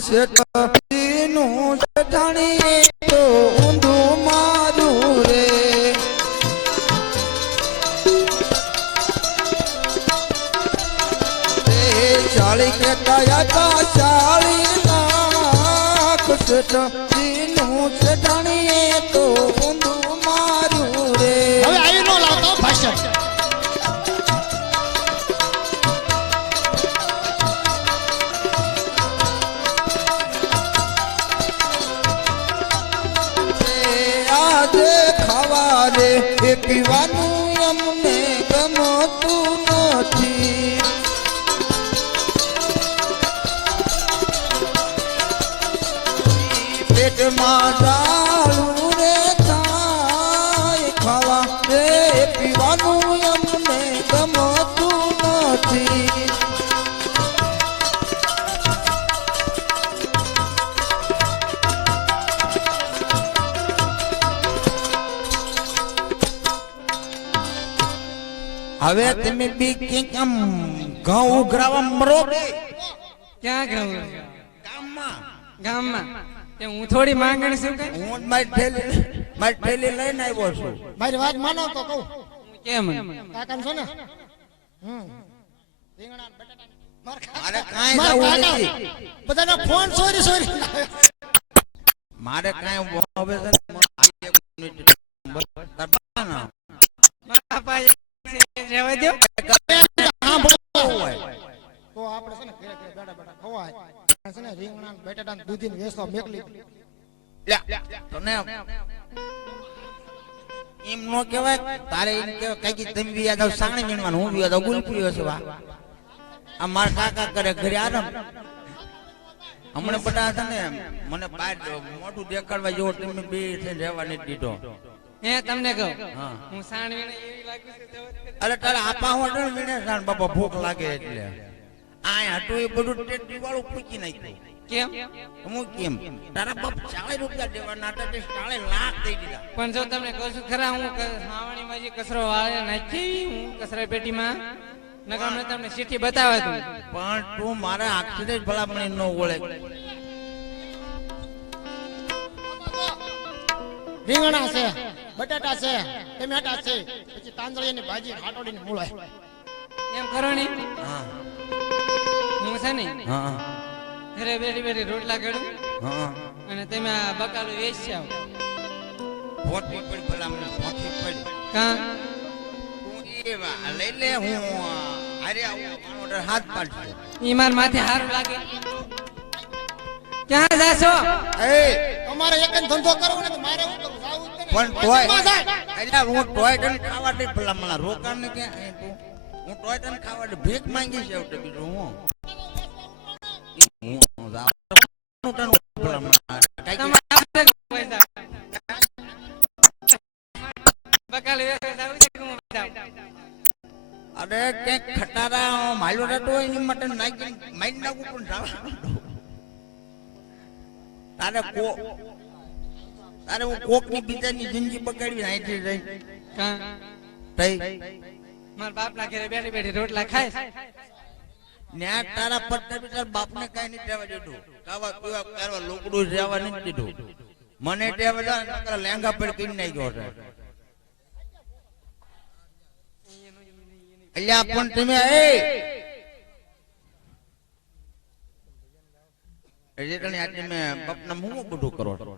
શેઠીનું શેઠાણી તો ઊંધું મારું રે ચાળી કે કયા ચાળી લાખ શેઠીનું શેઠાણી તો ઊંધું મારું રે. હવે આવી નો લાવતો ભાષણ. પીવાનું અમને ગમતું નથી પેટમાં જાળું રે થાય ખાવા રે પીવાનું અમને ગમતું નથી. હવે તમે બી ક્યાંક આમ ઘઉં ઉઘરાવા મરો ક્યાં ઘઉં ગામમાં ગામમાં તે હું થોડી માંગણ છું કે હું મારી ઠેલી લઈને આવ્યો છું. મારી વાત માનો તો કહું કેમ કાકા છો ને મારે કાંઈ જવું નથી. બધાના ફોન સોરી મારે કાંઈ હવે રહેવા દો. તો આપણે છે ને ઘરે ઘરે બેઠા બેઠા ખવાય છે ને રીંગણા બટાટા ને દૂધી ને વેસવા મેકલી તને એમ નો કહેવાય. તારે એમ કહેવાય કઈ તમે બી યાદ સાંગણી વીણવાનું હું બી યાદ ગુલપુરી હશે. વા આ મારા કાકા કરે ઘરે આરામ હમણાં બધા હતા ને મને બહાર મોટું દેખાડવા જેવો તમે બે રહેવા નથી દીધો. હે તમને કહું હા હું સાણ વીણે એવી લાગુ છે અરે તારે આપા હોટલ વીણે સાણ બાપા ભૂખ લાગે એટલે આ હતું એ બધું ટેટી વાળું ફૂકી નાખ્યું. કેમ હું કેમ તારા બાપ 40 રૂપિયા દેવાના હતા તે 40 લાખ દઈ દીધા. પણ જો તમને કહું છું ખરા હું હાવણીમાં જે કચરો વાળે નાખી હું કચરા પેટીમાં નગામને તમને ચીઠી બતાવે તું પણ તું મારા અક્ષરે જ ભલામણી ન ઓળે. રીંગણા છે બટાટા છે ટમેટા છે પછી તાંદળિયાની ભાજી હાટોડીની મૂળ એમ કરો ને હા હું છે ને હા ઘરે બેઠી બેઠી રોટલા કરું હા અને તમે આ બકાલું વેચી આવો. ફોટી પડી ભલામણી ફોટી પડી કા તું એવા લઈ લે હું અરે આવું ઓર્ડર હાથ પાડશે. ઈ માર માથે હારું લાગે. ક્યાં જાશો? એ તમારે એક જ ધંધો કરવો ને તો મારે હું કરું જાવું જ પણ નહીં. તોય વચમાં જાય. એટલે હું તોય તને ખાવા દે ભલામણા રોકાણ ને ક્યાં તું હું તોય તને ખાવા દે ભીખ માંગી છે એટલે બીજું હું તને ભલામણા તમારે પૈસા બકાલું વેચવા જાવું છે કે હું જાઉં? અરે ક્યાંક ખટારા માલ્યો રહેતો હોય એની માટે નાખી મારી નાખું પણ જવાનું. તારે હું કોક ની બીજાની જિંદગી બગાડવી અહીંથી રહી કા થઈ મારા બાપના ઘરે બેઠી બેઠી રોટલા ખાય ન્યા તારા પત્તા બી તારા બાપને કઈ નહીં દેવા દીધું. ખાવા પીવા કરવા લોકડું રહેવા નથી દીધું. મને દેવા દે નકર લેંગા પડ કરી નાખ્યો છે. અલ્યા પણ તમે આજે મેં બાપના હું બધું કરો છો.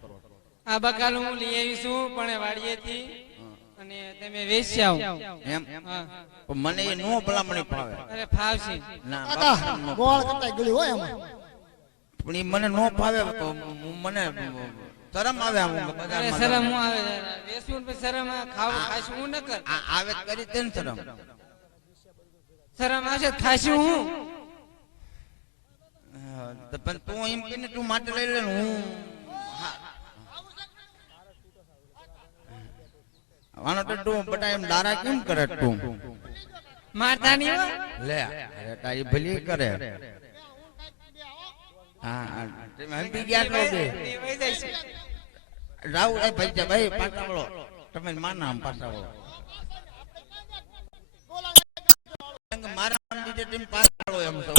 આ બકાલું હું લઈ આવી છું પણ વાડીએથી અને તમે વેચી આવો એમ હા પણ મને એ નો ભલામણી ફાવે. અરે ફાવશે ના કાકા બાપને નો ગોળ કરતા ગળી હોય એમાં પણ એ મને નો ફાવે. મને શરમ આવે આમ અરે બજારમાં શરમ હું આવે વેચવું ને પછી શરમ ખાવું ખાશું હું ન કર આવે કરી તે ને શરમ. શરમ આવશે તો ખાશું હું પણ તું એમ કે તું માટે લઈ લે હું આનો તો તું બટા એમ દારા કેમ કરે તું મારતા નહીં હો. લે અરે તારી ભલી કરે. હા તમે હંપી ગયા છો બે એ વહી જાય છે. રાવ એ ભાઈ પાછા વળો તમે માના આમ પાછા વળો મારા દીધે તમે પાછા વળો એમ સૌ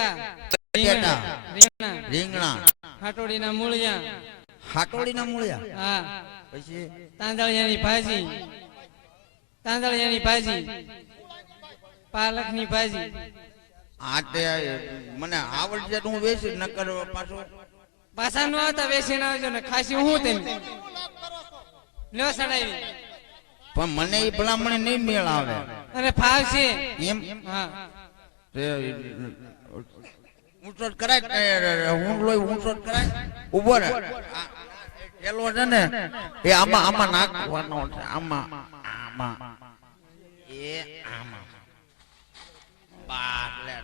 બટેકા બટેટા, રીંગણા રીંગણા, હાટોડીના મૂળિયા હાટોડીના મૂળિયા, હા પછી તાંદળિયાની ભાજી તાંદળિયાની ભાજી પાલકની ભાજી આ તે મને આવડશે તો હું વેચી નકર પાછું પાછા નો આવતા વેચીને આવજો ને ખાસી હું તમે લ્યો સડાવી પણ મને એ ભલામણ નહીં મેળ આવે અરે ફાવ છે એમ હા તે ઊંચોટ કરાય હું લોય ઊંચોટ કરાય ઉભો રહે પેલો છે ને એ આમાં આમાં નાખવાનો છે આમાં આમાં એ આમાં બાર લે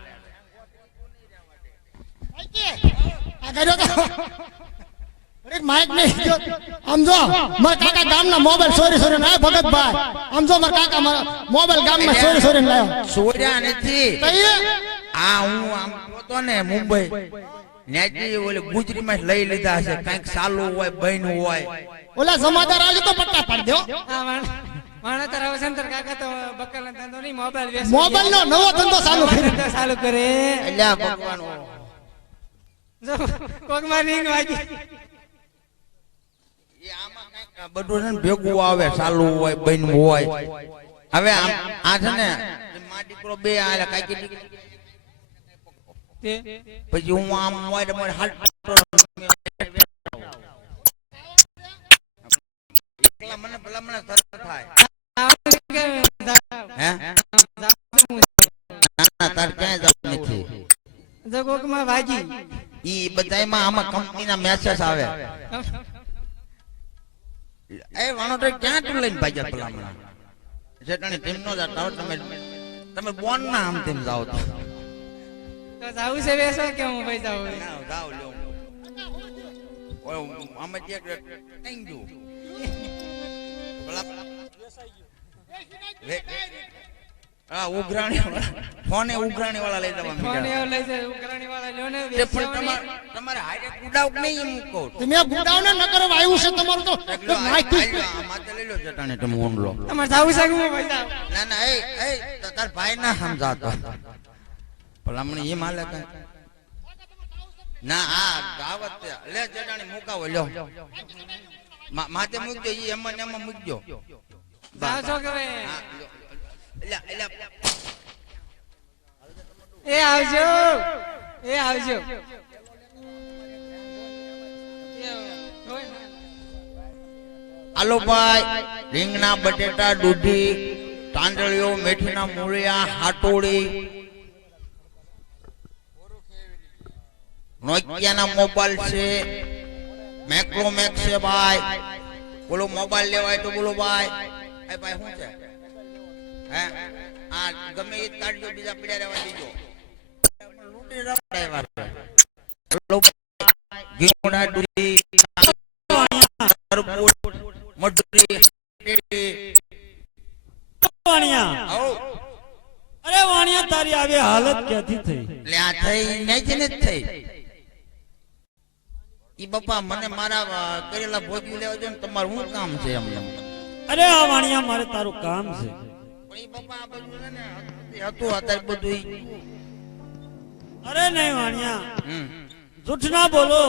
આ કર્યો તો અરે માઈક નહીં જો આમ જો મારા કાકા ગામના મોબાઈલ સોરી ના ભગતભાઈ આમ જો મારા કાકા મારા મોબાઈલ ગામમાં સોરી લાવ્યો સોર્યા નથી તઈએ આ હું આમ જોતો ને મુંબઈ ન્યાજી ઓલે ગુજરીમાં લઈ લીધા છે કંઈક સાલું હોય બહેનું હોય ઓલા સમાચાર આવજો તો પટ્ટા પાડી દો આ માણા તારા વસંતર કાકા તો બકલના ધંધો નહીં મોબાઈલ વેચે મોબાઈલ નો નવો ધંધો ચાલુ કર્યો ચાલુ કરે અલ્યા ભગવાન જો કોકમાં રીંગ વાગી એ આમાં કંઈક બધું છે ને ભેગું આવે સાલું હોય બહેનું હોય હવે આ છે ને મા દીકરો બે આયા કાકી દીકરી તે પછી હું આમ મોય મોય હાલ એકલા મને ભલામણ સરસ થાય હે ના તાર ક્યાંય જવું નથી જો કોકમાં વાગી ઈ બધાયમાં આમાં કંપનીના મેસેજ આવે એ વાણો તો ક્યાં તું લઈને ભાગ્યા ભલામણ જેટણી ટીમ નો જાતા તમે બોન ના આમ તેમ જાઓ તો જાવું છે વેસો કે હું ભાઈ જાવું ના જાઓ લ્યો ઓય આમાં જે ટેંગ દો હા ઉઘરાણી ફોને ઉઘરાણી વાળા લઈ જવાનું ફોન એવો લઈ જાય ઉકરાણી વાળા લ્યો ને તે પણ તમારે હાઈરે કુડાવ નહીં એમ કહું તમે ગુડાવ ને નકર આવ્યું છે તમારું તો માથે લઈ લો જટાને તમે ઓન લો તમારે જાવું છે કે હું ભાઈ જાવ ના ના એ તાર ભાઈ ના સમજાતો ભલામણ એમ હાલે કઈ ના આ દાવત લે જટાણી મુકાવો લ્યો માથે મૂકજો ઈ એમાં ને એમાં મૂકજો જાવ છો કે ભાઈ હા, લ્યો. એલા એ આવજો એ આવજો આલો ભાઈ રીંગણા બટેટા દૂધી તાંદળીઓ મેથીના મૂળિયા હાટોડી નોકિયાના મોબાઈલ છે મેક્રોમેક્સ છે ભાઈ બોલો મોબાઈલ લેવાય તો બોલો ભાઈ એ ભાઈ શું છે હે આ ગમે એ કાઢજો બીજા પીડા રહેવા દીજો લૂંટી રખડાવ્યા છે બોલો ગીરડા દૂધી મજૂરી વાણિયા આવો અરે વાણિયા તારી આવી હાલત ક્યાંથી થઈ એટલે આ થઈ નહીં જ થઈ ઈ બાપા મને મારા કરેલા ભોગવી લેવા જો ને તમારું શું કામ છે એમ અરે આ વાણિયા મારે તારું કામ છે પણ ઈ બાપા આ બધું છે ને હતું અત્યારે બધું અરે નહીં વાણિયા જૂઠ ના બોલો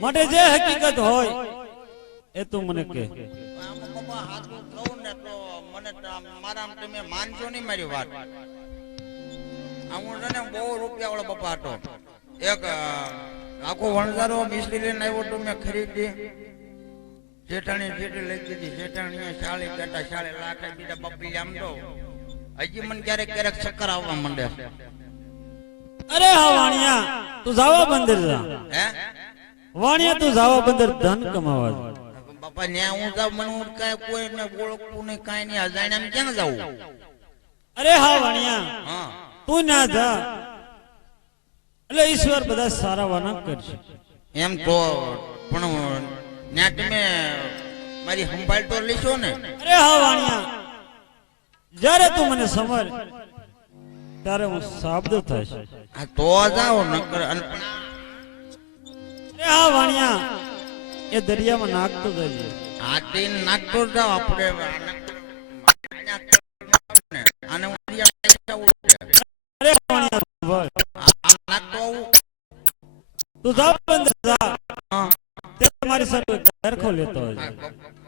માટે જે હકીકત હોય એ તું મને કહે આમાં બાપા હાથું કહું ને તો મને મારા તમે માનશો નહીં મારી વાત આ હું છે ને બહુ રૂપિયા વાળો બાપા હતો એક આખો વણઝારો મિસ્ત્રી લઈને આવ્યો તો મેં ખરીદી જેઠાણી જેઠી લઈ દીધી જેઠાણીએ 40 લાખ બીજા બપી આમ તો હજી મને ક્યારેક ક્યારેક ચક્કર આવવા માંડે અરે હા વાણિયા તું જાવા બંદર જા હે વાણિયા તું જાવા બંદર ધન કમાવા જા. બાપા ન્યા હું જાઉં મને હું કાંઈ કોઈને ઓળખું નહીં કાંઈ નહીં અજાણ્યામાં ક્યાં જાઉં અરે હા વાણિયા હા તું ના જા એટલે ઈશ્વર બધા સારા વાના કરશે એમ તો પણ ન્યા તમે મારી સંભાળ તો લેશો ને અરે હા વાણિયા જ્યારે તું મને સમર ત્યારે હું સાબદો થઈશ આ તો જાઓ નકર અને અરે હા વાણિયા એ દરિયામાં નાખતો જઈએ આ તે નાખતો જાઓ આપણે આને હું અરે વાણિયા નાખતો આવું તું જા બંદર જા હા તે મારી સાથે સરખો લેતો હોય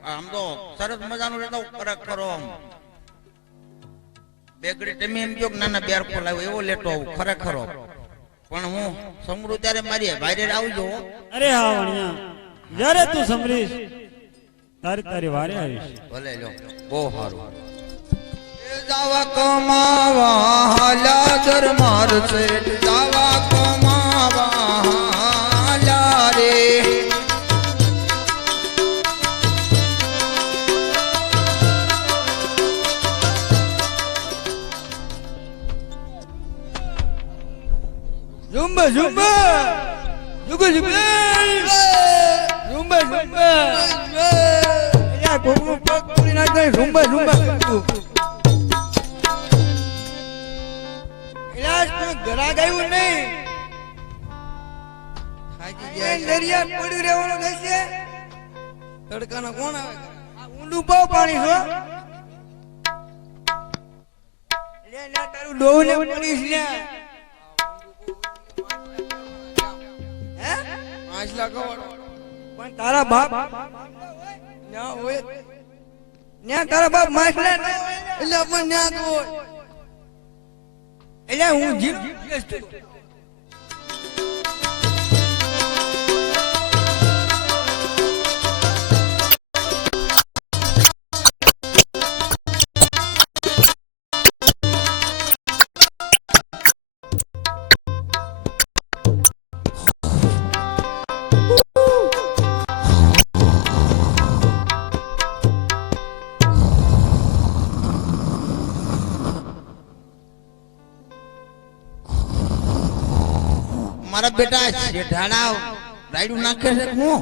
આમ તો સરસ મજાનું લેતો ખરેખર આમ બેગડી તમે એમ કહો કે નાના બેરખો લાવ્યો એવો લેતો આવું ખરેખર પણ હું સમૃદ્ધ ત્યારે મારી વાયરે આવજો અરે હા વણિયા જ્યારે તું સમરીશ તારી વારે આવીશ ભલે લો બહુ સારું જાવા કમાવા હાલા દરમાર શેઠ જાવા કમાવા હાલા રે ઝુંબા ઝુંબા ઝુંબા ઝુંબા ઝુંબા યા કોકનું પગ પૂરી નાખે ઝુંબા ઝુંબા ઇલાજ કોઈ ઘરા ગયું નહીં દરિયા પડી રહેવાનો કહેશે તડકાના કોણ આવે આ ઊંડું પાવ પાણી છો લે લે તારું ડોહ ને પડીશ લે પણ તારા બાપ ન્યા હોય ન્યા તારા બાપ માછલા ના હોય એટલે પણ ન્યા તો હોય એટલે હું જીવ મારા બેટા શેઠાડા રાયડું નાખે છે હું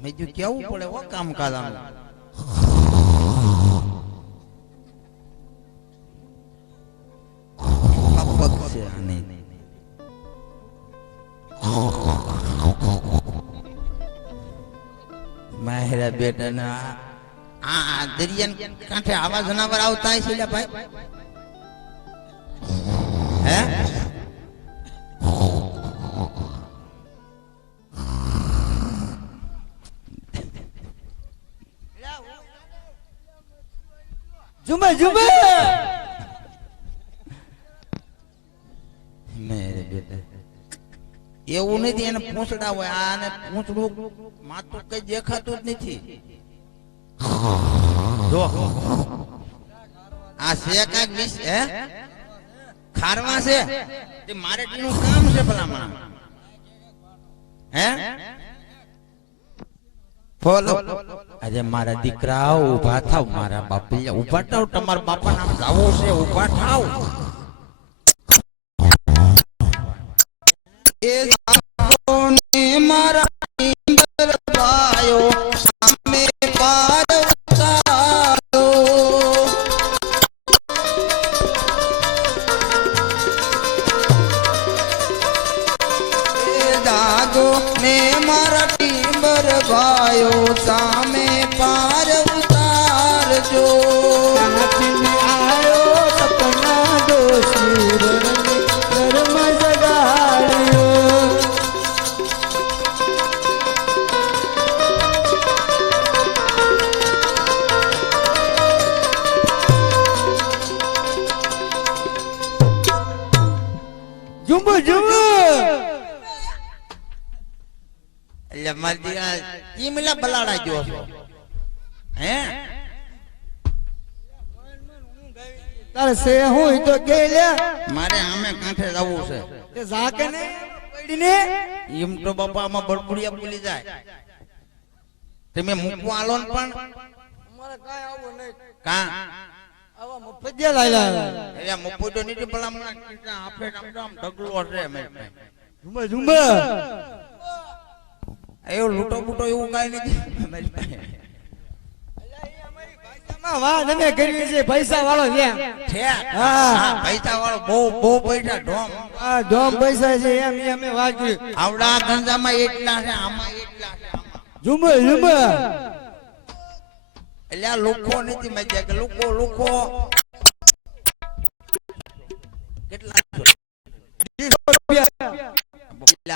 મેં જો કેવું પડે હો કામ કાજાનું પગ છે આને મારા બેટાના આ દરિયા કાંઠે આવા જનાવર આવતા છે લે ભાઈ હે ઝુંબા ઝુંબા મેરે બેટા એવું નથી એને પૂંછડા હોય આને પૂંછડું માથું કઈ દેખાતું જ નથી જો આ છે કાંઈક વિષ હે ખારવા છે તે મારેટીનું કામ છે ભલામણ હે ફોલો આજે મારા દીકરા ઊભા થાવ મારા બાપા ઊભા થાવ તમારા બાપા નામ જાવો છે ઊભા થાવ એ જાઓને મારા ઇંદર ભાયો સામે પાર ઉતારો એ દાગો ને મારા ટીમ્બર ભાયો સામે પાર ઉતારજો આયો સપના દોષી ધર્મ જગાડ્યો ઝુંબો ઝુંબો એટલે મારી દીકરા ચીમલા બલાડા ગયો છો હે તારે સે હું તો કે લે મારે આમે કાંઠે જવું છે તે ઝાકે ને પડીને એમ તો બાપા આમાં બળબુડિયા બોલી જાય તમે મૂકવા આલો ને પણ અમારે કાઈ આવું નહીં કા આવા મફજિયા લાયલા એટલે મૂકવું તો નથી ભલામણ કીધા આપે આમ તો આમ ઢગલો છે મેં ઝુંબા ઝુંબા એવું લૂંટો બૂટો એવું કાંઈ નથી વાહ તમે કર્યું છે પૈસા વાળો લે હા પૈસા વાળો બહુ પૈસા ઢોમ આ ધોમ પૈસા છે એમ અમે વાત કરી આવડા ગંજામાં એટલા છે આમાં એટલા છે આમાં ઝુંબા ઝુંબા એટલે આ લોકો નથી મજા કે લોકો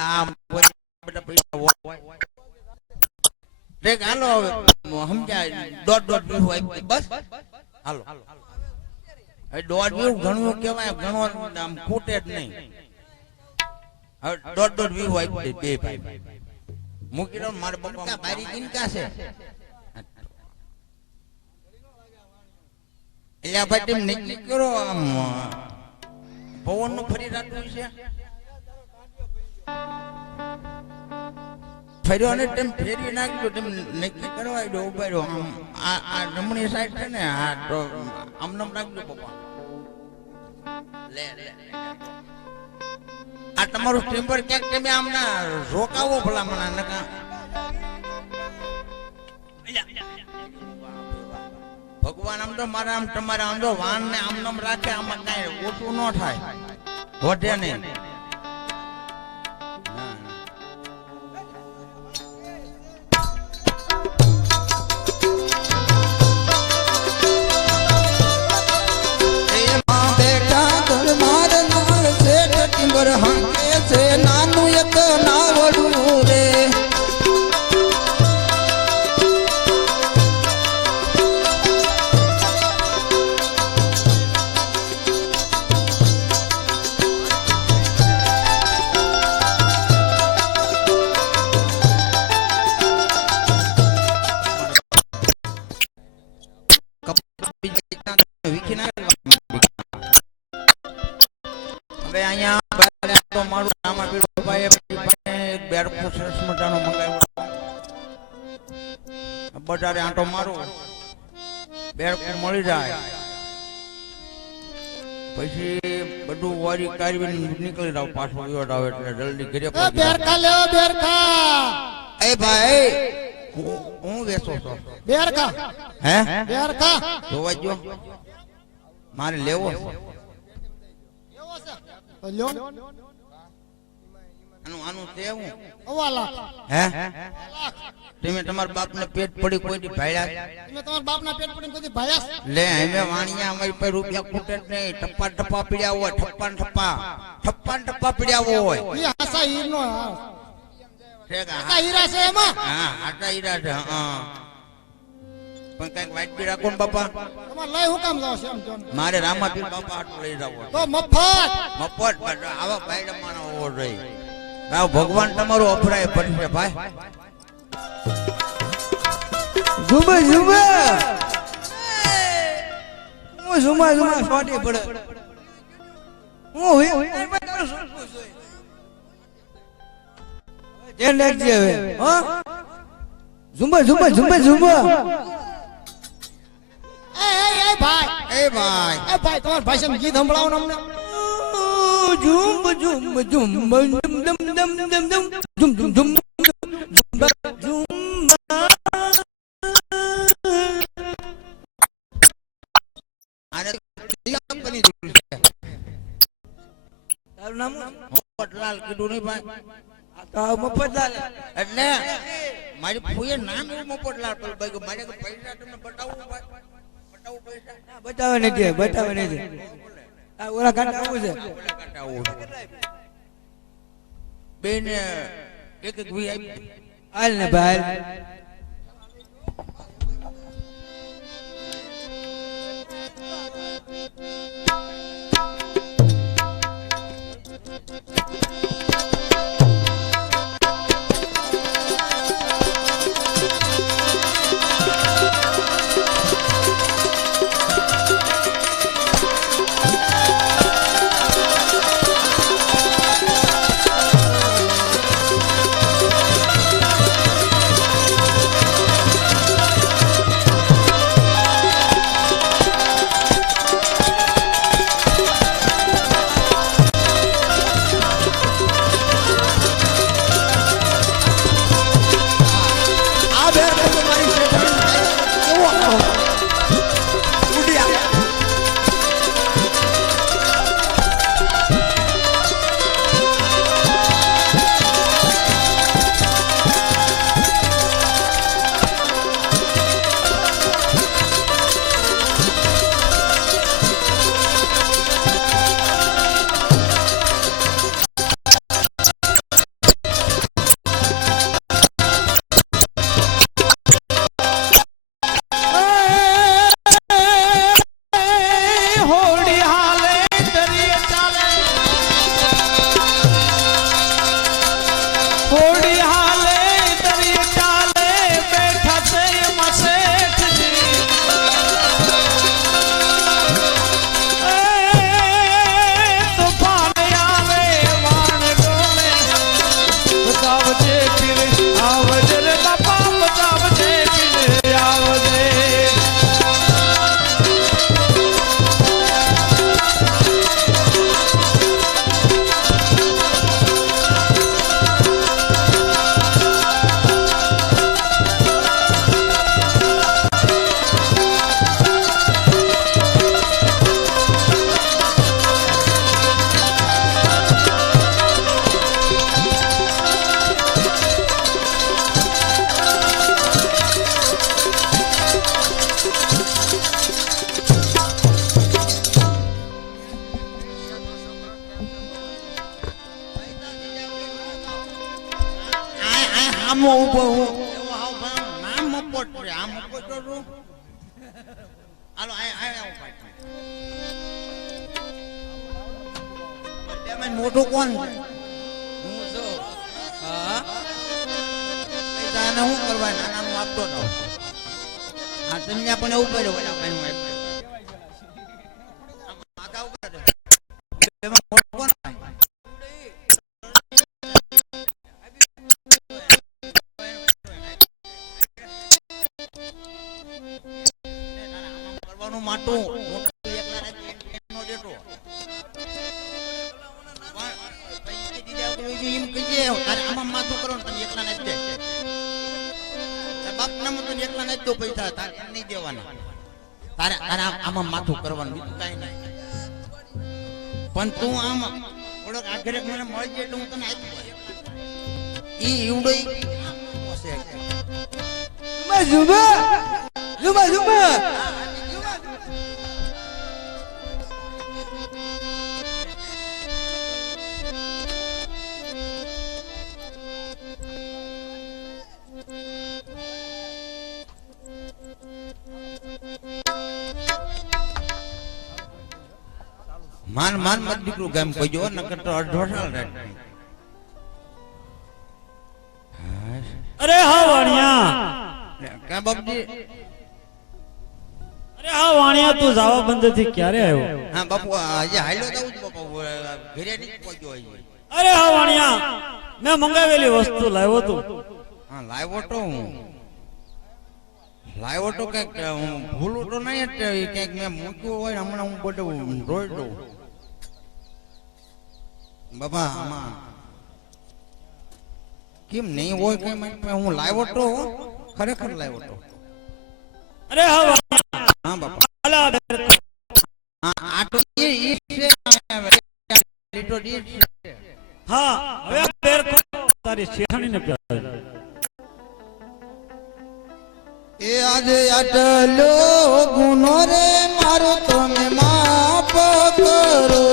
આ બધા પૈસા હોય દેખ હાલો હવે સમજાય દોઢ વ્યૂ હોય બસ હાલો હવે દોઢ વ્યૂ ઘણું કહેવાય ઘણો આમ ખૂટે જ નહીં હવે દોઢ વ્યૂ હોય બે ભાઈ મૂકી દો મારે બપા બારી ચિંતા છે એટલે ભાઈ તેમ નક્કી કરો આમ પવન નું ફરી રાખવું છે ફર્યો ને તેમ ફેરી નાખજો તેમ નક્કી કરવા દો ઉભા રહ્યો આમ આ જમણી સાઈડ છે ને આ તો આમ નામ રાખજો પપ્પા લે આ તમારું ટેમ્પર ક્યાંક તમે આમના રોકાવો ભલા મને નકા ભગવાન આમ તો મારા આમ તમારા આમ તો વાન ને આમ નામ રાખે આમાં કઈ ઓછું ન થાય વધે નહીં હવે અહીંયા તો મારું નામ આપી ભાઈ બેરકો સરસ મજાનો મંગાવ્યો બજારે આંટો મારો બેરકો મળી જાય પછી બધું વારી કાઢીને નીકળી જાવ પાછો વિવાદ આવે એટલે જલ્દી ઘરે બેરકા લેવો બેરકા એ ભાઈ હું વેચો છો બેરકા હે બેરકા જોવા જો મારે લેવો લ્યો આનું દેવું અવાલા હે તમે તમારા બાપને પેટ પડી કોઈ દી ભાડ્યા તમે તમારા બાપના પેટ પડીને કોઈ ભાયા લે હવે વાણિયા અમારી પાસે રૂપિયા ખૂટે જ નહીં ટપ્પા પીડ્યા હોય ટપ્પા પીડ્યા હોય ઈ હાસા હીરનો ઠીક આ હીરા છે એમાં હા આટા હીરા છે હા પણ કઈક વાઈટ બી રાખો ને બાપા તમારે લઈ હું કામ જાવ છે એમ જો મારે રામાપીર બાપા હાટું લઈ જાવ તો મફત આવા ભાઈ રમાનો હોવો જોઈએ ભગવાન તમારું અફરાય પડશે ભાઈ ઝુંબે હું ઝુમા ફાટી પડે હું ધ્યાન રાખજે હવે હા ઝુંબા એ ભાઈ તમારા ભાષામાં ગીત સંભળાવો ને અમને ઝુંબ દમ દમ ઝુમ તારું નામ મફતલાલ કીધું નહીં ભાઈ મફતલાલ એટલે મારી ફૂએ નામ એવું મફતલાલ પણ ભાઈ મારે પૈસા તમને બતાવું ભાઈ બતાવું પૈસા બતાવે નથી આ ઓલા કાંટા આવું છે બેન એક વીઆઈપી હાલ ને ભાઈ આમ ઊભો હું એવો હાવ ભાઈ નામ મપોટ રે આમ મપોટ છું હાલો આ આવું પાટ તેમાં મોટું કોણ છે હું છું હા પૈસા એને શું કરવા નાનાનું આપતો હતો આ તમને પણ એવું કર્યું ઓલા ભાઈનું આપ્યું માથા ઉપર તેમાં મોટું કોણ થાય કરવાનું માટું મોટું એકલા નો દેતો પૈસા દીધા એમ કહીએ તારે આમાં માથું કરો ને તમે એકલા નથી દે બાપ નામ તો એકલા નથી દો પૈસા તારે એમ નહીં દેવાના તારે તારે આમાં માથું કરવાનું બીજું કઈ નહીં પણ તું આમ થોડોક આખરે મને મળી જાય એટલે હું તને આપી ઈ ઈવડો પોસે ઝુમા ઝુમા ઝુમા માન માન મત દીકરું ગામ કોઈ જો નકર તો અઢોઠાલ રહે અરે હા વાણિયા કા બાપજી અરે હા વાણિયા તું જાવા બંદર થી ક્યારે આવ્યો હા બાપુ હજી હાલ્યો તો જ બાપુ ઘરે નહીં પહોંચ્યો હજી અરે હા વાણિયા મેં મંગાવેલી વસ્તુ લાવ્યો તું હા લાવ્યો તો કઈક ભૂલું તો નહીં એટલે કઈક મેં મૂક્યું હોય હમણાં હું બધું રોઈ દઉં બાબા આમાં કેમ નહીં હોય કઈ માટે હું લાવ્યો તો ખરેખર લાવ્યો તો અરે હા વાણિયા હા બાપા અલા હા આ તો એ છે લીટો ડી છે હા હવે પેર તારી શેઠાણીને પહેર એ આજે આટલો ગુનો રે મારો તમે માફ કરો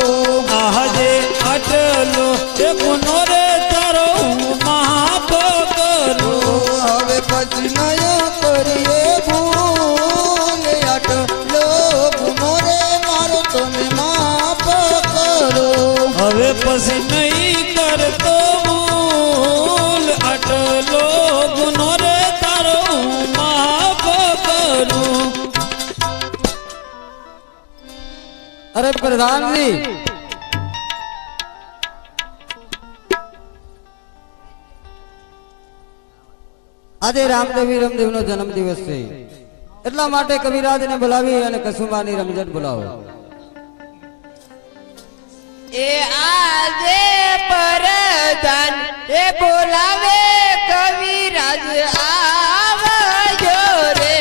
આજે આટલો એ ગુનો રે તારો હું માફ કરું હવે પછી નયો કરીએ ભૂલ આટલો ગુનો રે મારો તમે માફ કરો હવે પછી નહીં કરતો ભૂલ આટલો ગુનો રે તારો હું માફ કરું અરે પ્રધાનજી આજે રામદેવી રમદેવ નો જન્મ દિવસ છે એટલા માટે કવિરાજ ને બોલાવી અને કસુંબાની રમઝટ બોલાવો એ આજે પરદાન એ બોલાવે કવિરાજ આવજો રે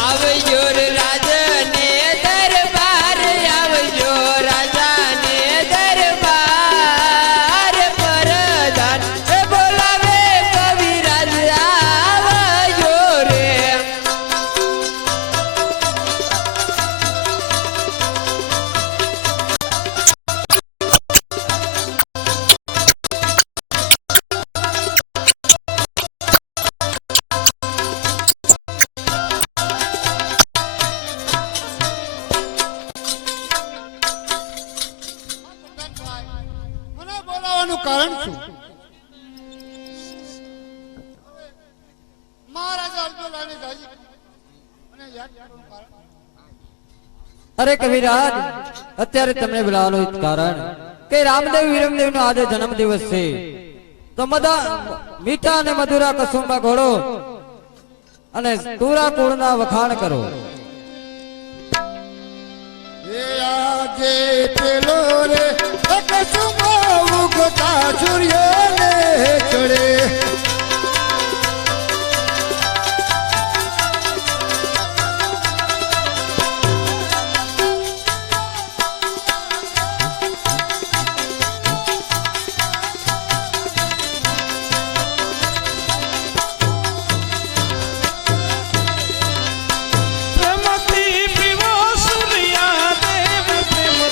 આવજો રે રાજને દરબાર આવજો રાજાને દરબાર પરદાન એ બોલાવે કવિરાજ આવજો રે મને બોલાવવાનું કારણ શું મહારાજા અબ્દુલ્લાની દાજી મને યાદ કરવાનું કારણ અરે કવિરાજ અત્યારે તમને બોલાવવાનું એક કારણ કે રામદેવ વીરમદેવ નો આજે જન્મ દિવસ છે તો મીઠા અને મધુરા કસુંબા ઘોડો અને તુરા કુળના વખાણ કરો એ આજે પેલો રે કસુંબા ઉગતા સૂર્યને ચડે પ્રેમથી પીવો સૂર્યા દેવ પ્રેમ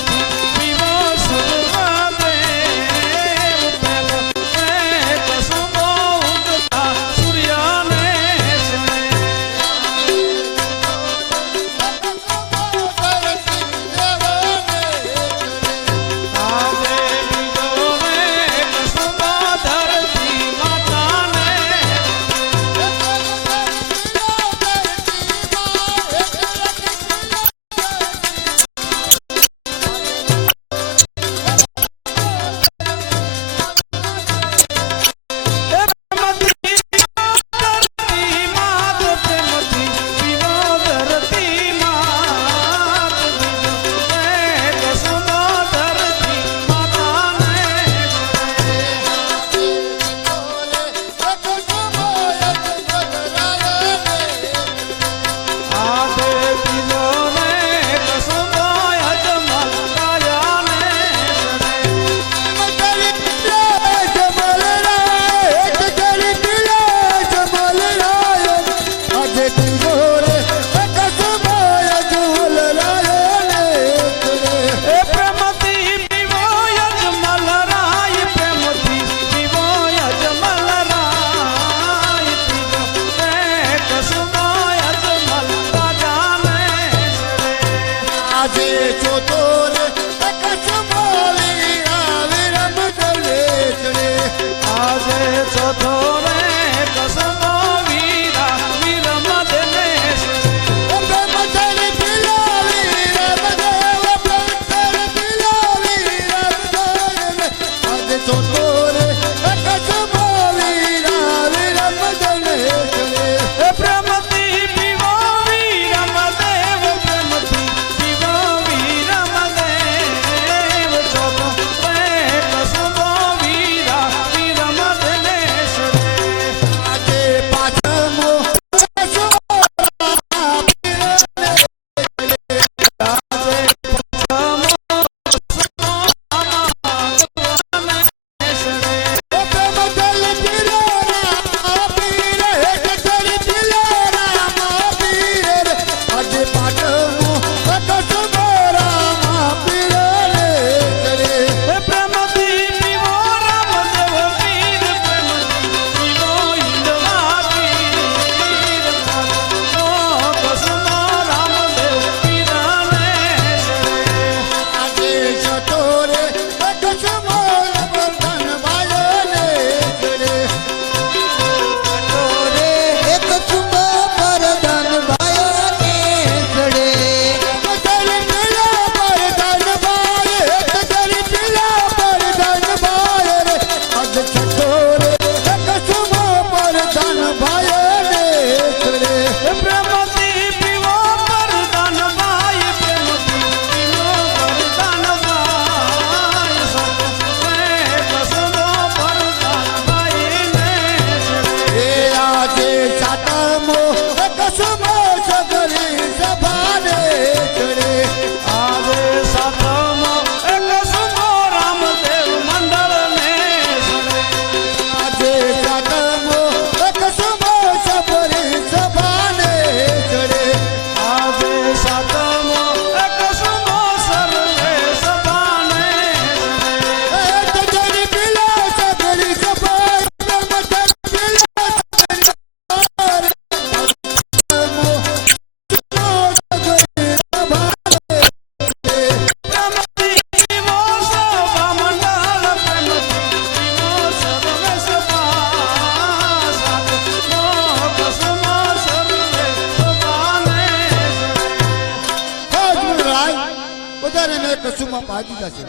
કસુમાં ભાજી જશે.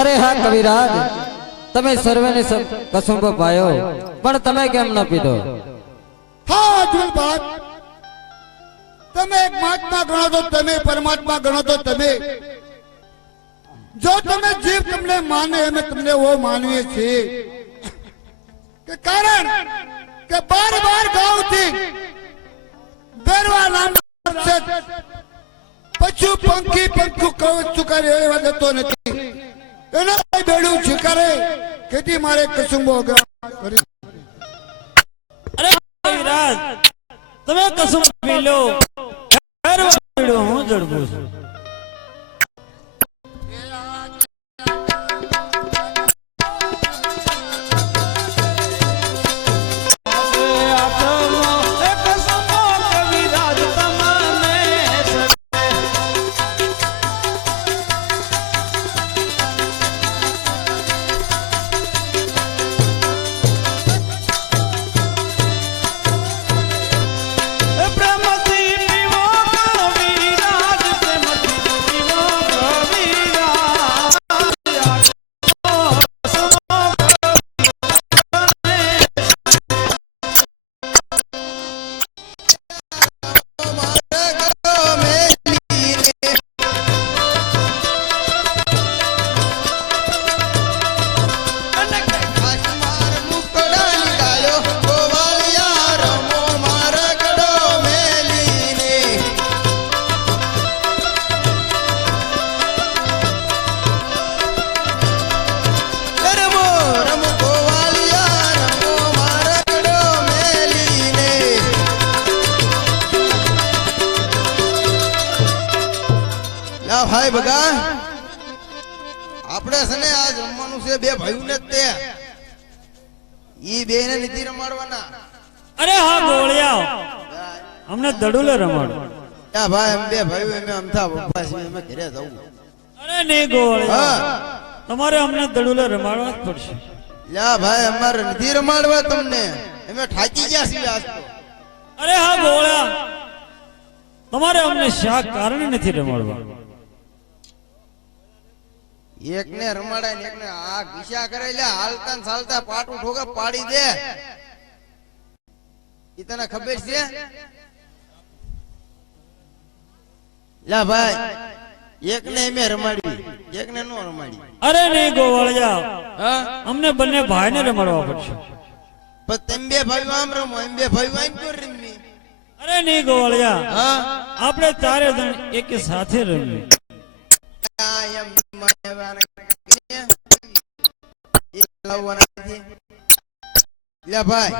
અરે હા કવિરાજ, તમે સર્વેને કસુંબ પાયો, પણ તમે કેમ ન પીધો? હા જુલભાઈ, તમે એક મહાત્મા ગણો તો તમે, પરમાત્મા ગણો તો તમે. જો તમે જીવ તમને માને અમે તમને वो માનીએ છીએ કે કારણ કે બાર ગાઉથી બેરવા નામ પશુ પંખી પંખુ કવચ કરે એવા જતો નથી. એના બેડું સ્વીકારે ખેતી મારે કસુંબો કરી. અરે કવિરાજ, તમે કસુંબ પી લો, હું જડબું છું. ભાઈ બગા આપણે છે ને આજ રમવાનું છે બે ભાઈઓ ને તે ઈ બે ને નથી રમાડવાના. અરે હા ગોળિયા, અમને દડુલે રમાડો. યા ભાઈ અમે બે ભાઈઓ અમે અમથા બપ્પા છીએ, અમે ઘરે જવું. અરે નહીં ગોળિયા, તમારે અમને દડુલે રમાડવા જ પડશે. યા ભાઈ અમારે નથી રમાડવા તમને, અમે ઠાકી ગયા છીએ આજ તો. અરે હા ગોળિયા, તમારે અમને શા કારણે નથી રમાડવા? એક ને રમાડાય ને એક ને આ ઘીસા કરે લે, હાલતા ને ચાલતા પાટું ઠોકે પાડી દે. ઈ તને ખબર છે? લા ભાઈ એક ને અમે રમાડવી, એક ને નો રમાડી. અરે નહીં ગોવાળિયા, અમને બંને ભાઈને રમાડવા પડશે. પણ તમે બે ભાઈઓ આમ રમો, એમ બે ભાઈઓ આમ ક્યાં રમી? અરે નહીં ગોવાળિયા, હા આપણે ચારે જણ એક સાથે રમીએ. આ એમ માનવાના એ લાવવાના નથી. લે ભાઈ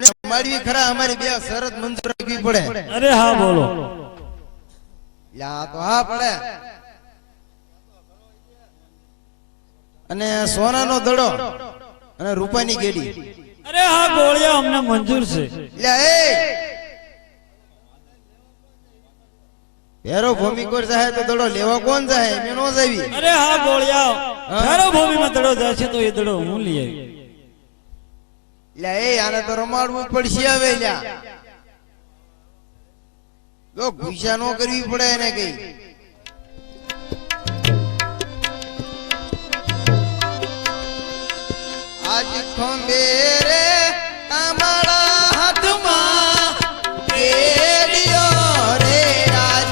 રમાડવી ખરા, અમારી બે શરત મંજૂર રાખવી પડે. અરે હા બોલો. યા તો હા પડે. અને સોનાનો દડો અને રૂપાની ગેડી. અરે હા ગોળિયા, અમને મંજૂર છે. લે એ ભેરો ભૂમિકોર જાય તો દડો લેવા કોણ જાય? એમે નો જાવી. અરે હા ગોળિયા, તારો ભૂમિમાં દડો જાય છે તો એ દડો હું લઈ આવી. લે એ આને તો રમાડવું પડશે હવે. લ્યા લો ગુસ્સા નો કરવી પડે એને કઈ. આજ ખંભે રે કામળા હાથમાં કેડિયો રે રાજ.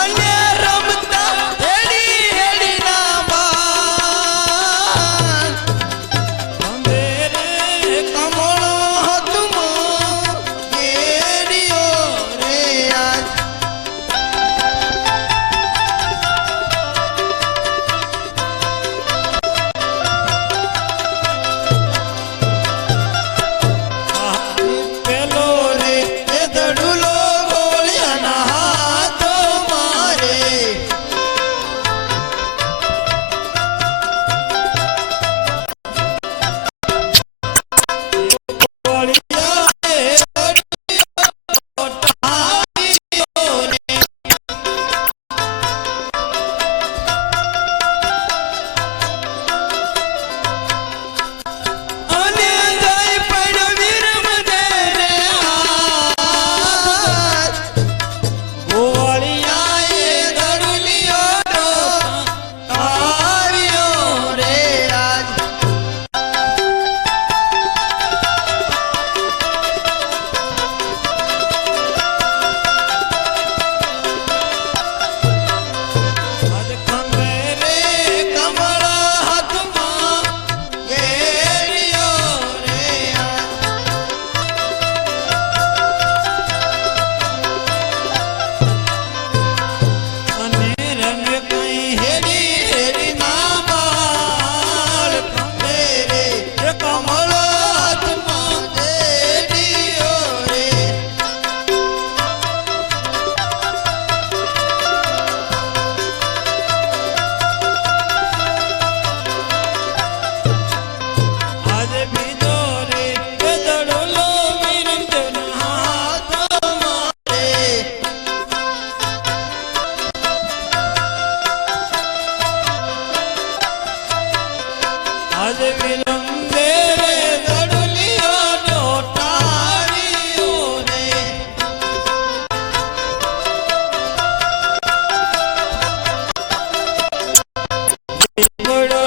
અને રમતા હેડી હેડી ના બાન ખંભે રે કામળો હાથમાં કેડિયો રે રાજ. આજ વિલંબે રે દડુલિયો લોટાવ્યો રે બડો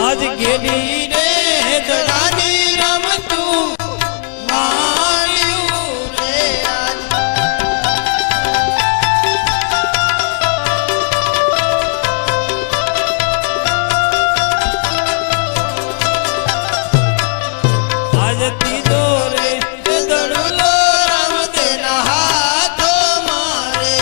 આજ ગેડી રે દડાની રમતું માણ્યું રે આજ તીજો રે દડુલો રમતે ના હાથો મારે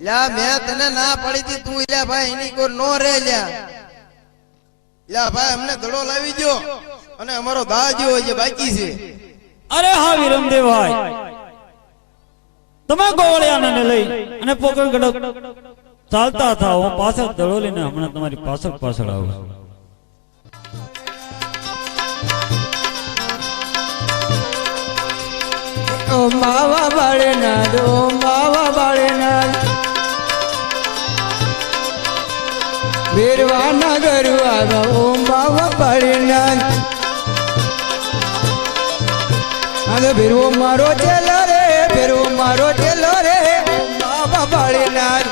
લ્યા મેં તને ના પડી હતી તું લ્યા ભાઈ એની કોઈ નો રે લ્યા લ્યા ભાઈ અમને દડો લાવી દો અને અમારો દા જેવો જે બાકી છે અરે હા વિરમદેવભાઈ તમે ગોવળિયાને લઈ અને પોકળ ગડક ચાલતા હતા હું પાછળ દડો લઈને હમણાં તમારી પાછળ આવું ઓમ બાવા બાળેનાથ ઓમ બાવા બાળેનાથ વીરવાના ગરવા ઓમ બાવા બાળેનાથ આને ભેરવો મારો ચેલો રે ભેરવો મારો ચેલો રે ઓમ બાવા બાળેનાથ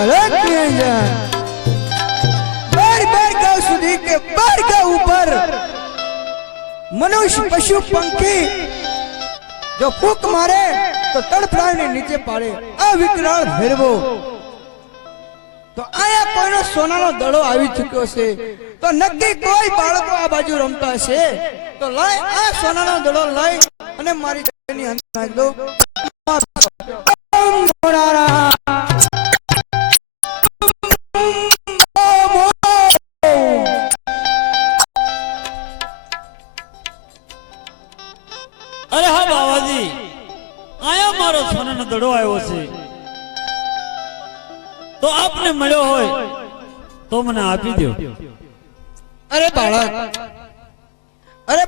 અરે ક્યાં बार गांव सुधी के बार गांव ऊपर मनुष्य पशु पंखी जो फूक मारे तो तड़फड़ाने नीचे पाड़े अविकराल भैरवो तो आया कोईनो सोनानो दड़ो આવી ચૂક્યો છે તો નક્કી કોઈ બાળકો આ બાજુ રમતા છે તો લઈ આ સોનાનો દડો લઈ અને મારી ની અંદર નાખ દો ઓમ મોરારા અરે હા બાવાજી આયા મારો સોનાનો દડો આવ્યો છે તો આપને મળ્યો હોય તો મને આપી દો અરે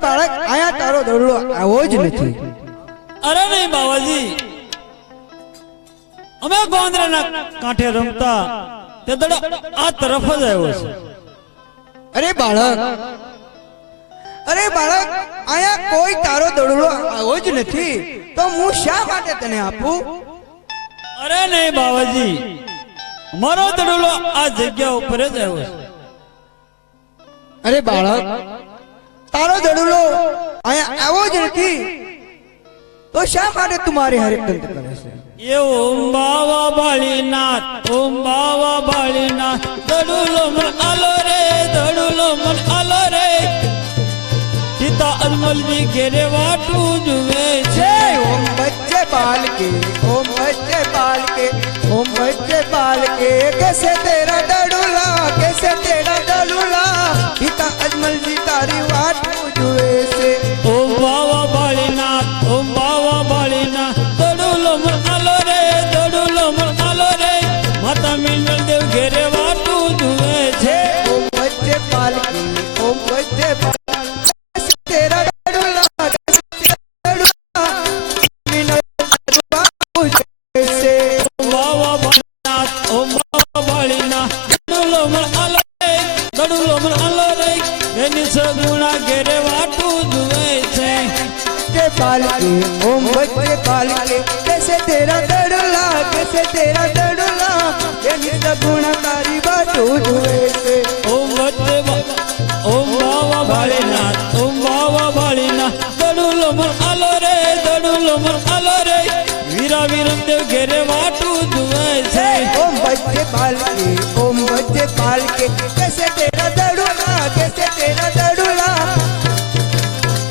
બાળક આયા તારો દડો આવો જ નથી અરે નહીં બાવાજી અમે ગોંદરાના કાંઠે રમતા તે દડો આ તરફ જ આવ્યો છે અરે બાળક આયા કોઈ તારો દડો આવો જ નથી તો હું શા માટે તને આપું અરે નહીં બાવાજી મારો દડો આ જગ્યા ઉપર જ આવ્યો છે અરે બાળક તારો દડો આયા આવો જ નથી તો શા માટે તું મારી હારે તંત્ર કરે છે એ ઓમ બાવા બાળીનાથ દડુલો મન આલો રે દડુલો મન આલો રે સીતા અજમલજી ઘેરે વાટું જુએ છે ओम बच्चे बाल के कैसे तेरा डडूला पिता અજમલજી તારી વાટ જુએ છે ઓમ બાવા બાળીનાથ ઓમ બાવા બાળીનાથ દડુલો મન આલો રે દડુલો મન આલો રે માતા મિલન દેવ ઘેરે વાટું જુએ છે ઓમ વચ્ચે પાલકી ઓમ વચ્ચે પાલકી તેરા દડુલા બાવા બાળીનાથ ઓમ બાવા બાળીનાથ દડુલો મન આલો રે દડુલો મન આલો રે એની સગુણા ઘેરે વાટું જુએ છે के पालकी ओम बच्चे पालकी कैसे तेरा दड़ुला ये नित गुण तारी बाटू जुए से ઓમ વચ્ચે ઓમ બાવા બાળીનાથ ઓમ બાવા બાળીનાથ દડુલો મન આલો રે દડુલો મન આલો રે વીરા વીરમ દેવ ઘેરે વાટું જુએ છે ओम बच्चे पालकी कैसे तेरा दड़ुला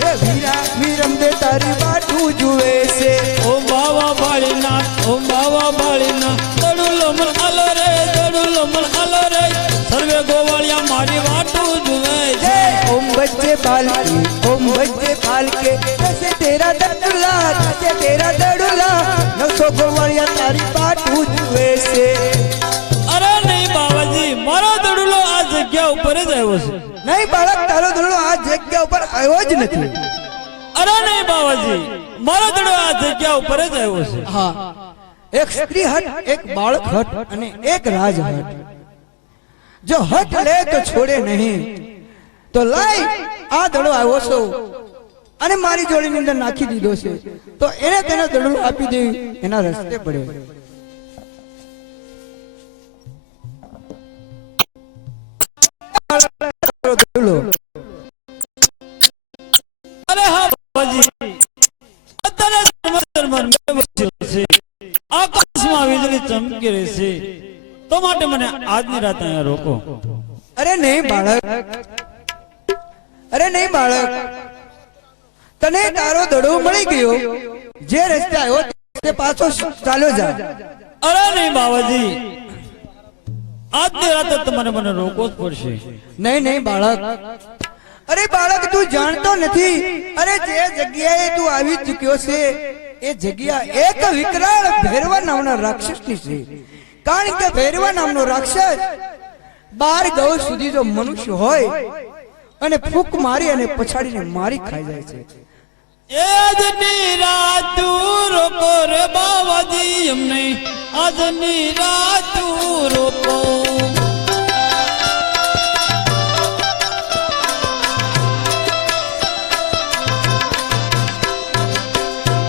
ये वीरा वीरम दे तारी बाटू जुए से ઓમ બાવા બાળીનાથ ઓમ બાવા બાળીનાથ દડુલો મન આલો રે દડુલો મન આલો રે સર્વે ગોવાળિયા મારી વાટું જુએ છે ओम बच्चे पालकी कैसे तेरा दड़ुला नौसो गोवड़िया तारी बाटू जुए से અરે નહીં બાવાજી મારો દડુલો આ જગ્યા ઉપર જ આવ્યો છે नहीं बालक तारो दड़ो आ जग्या ऊपर आयो ज नहीं અરે નહીં બાવાજી મારો દડો આ જગ્યા ઉપર જ આવ્યો છે હા એક સ્ત્રી હટ એક બાળક હટ અને એક રાજ હટ જો હટ લે તો છોડે નહીં તો લાઈ આ દડો આવ્યો છો અને મારી જોડીની અંદર નાખી દીધો છે તો એને તેનો દડો આપી દેવી એના રસ્તે પડે દડો અરે હા બાવાજી અત્યારે ધર્મધર્મર મેં વસ્યો છે આકાશમાં વીજળી ચમકી રહી છે તો માટે મને આજની રાત અહીંયા રોકો અરે નહીં બાળક તને તારો દડો મળી ગયો જે રસ્તે આવ્યો તે પાછો ચાલ્યો જા અરે નહીં બાવાજી આજની રાતે તમારે મને રોકવો જ પડશે નહીં બાળક અરે બાળક તું જાણતો નથી અરે જે જગ્યાએ તું આવી ચૂક્યો છે એ જગ્યા એક વિકરાળ ભૈરવા નામના રાક્ષસની છે કારણ કે ભૈરવા નામનો રાક્ષસ 12 ગૌ સુધી જો મનુષ્ય હોય અને ફૂંક મારી અને પછાડીને મારી ખાઈ જાય છે આજની રાત રોકો રે બાવાજી અમને આજની રાત રોકો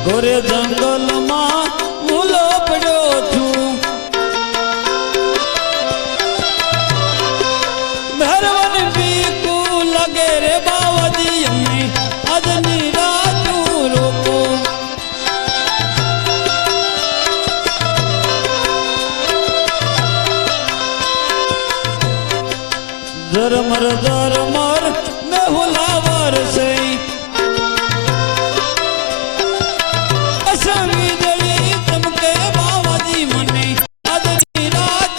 ગોરે જંગલમાં મૂલો પડ્યો છું ભરવન બીકુ લગે રે બાવાજી અમને આજની રાત રોકો ઝરમર ઝરમર મેહુલાવર છે વીજળી ચમકે બાવાજી મને આજની રાત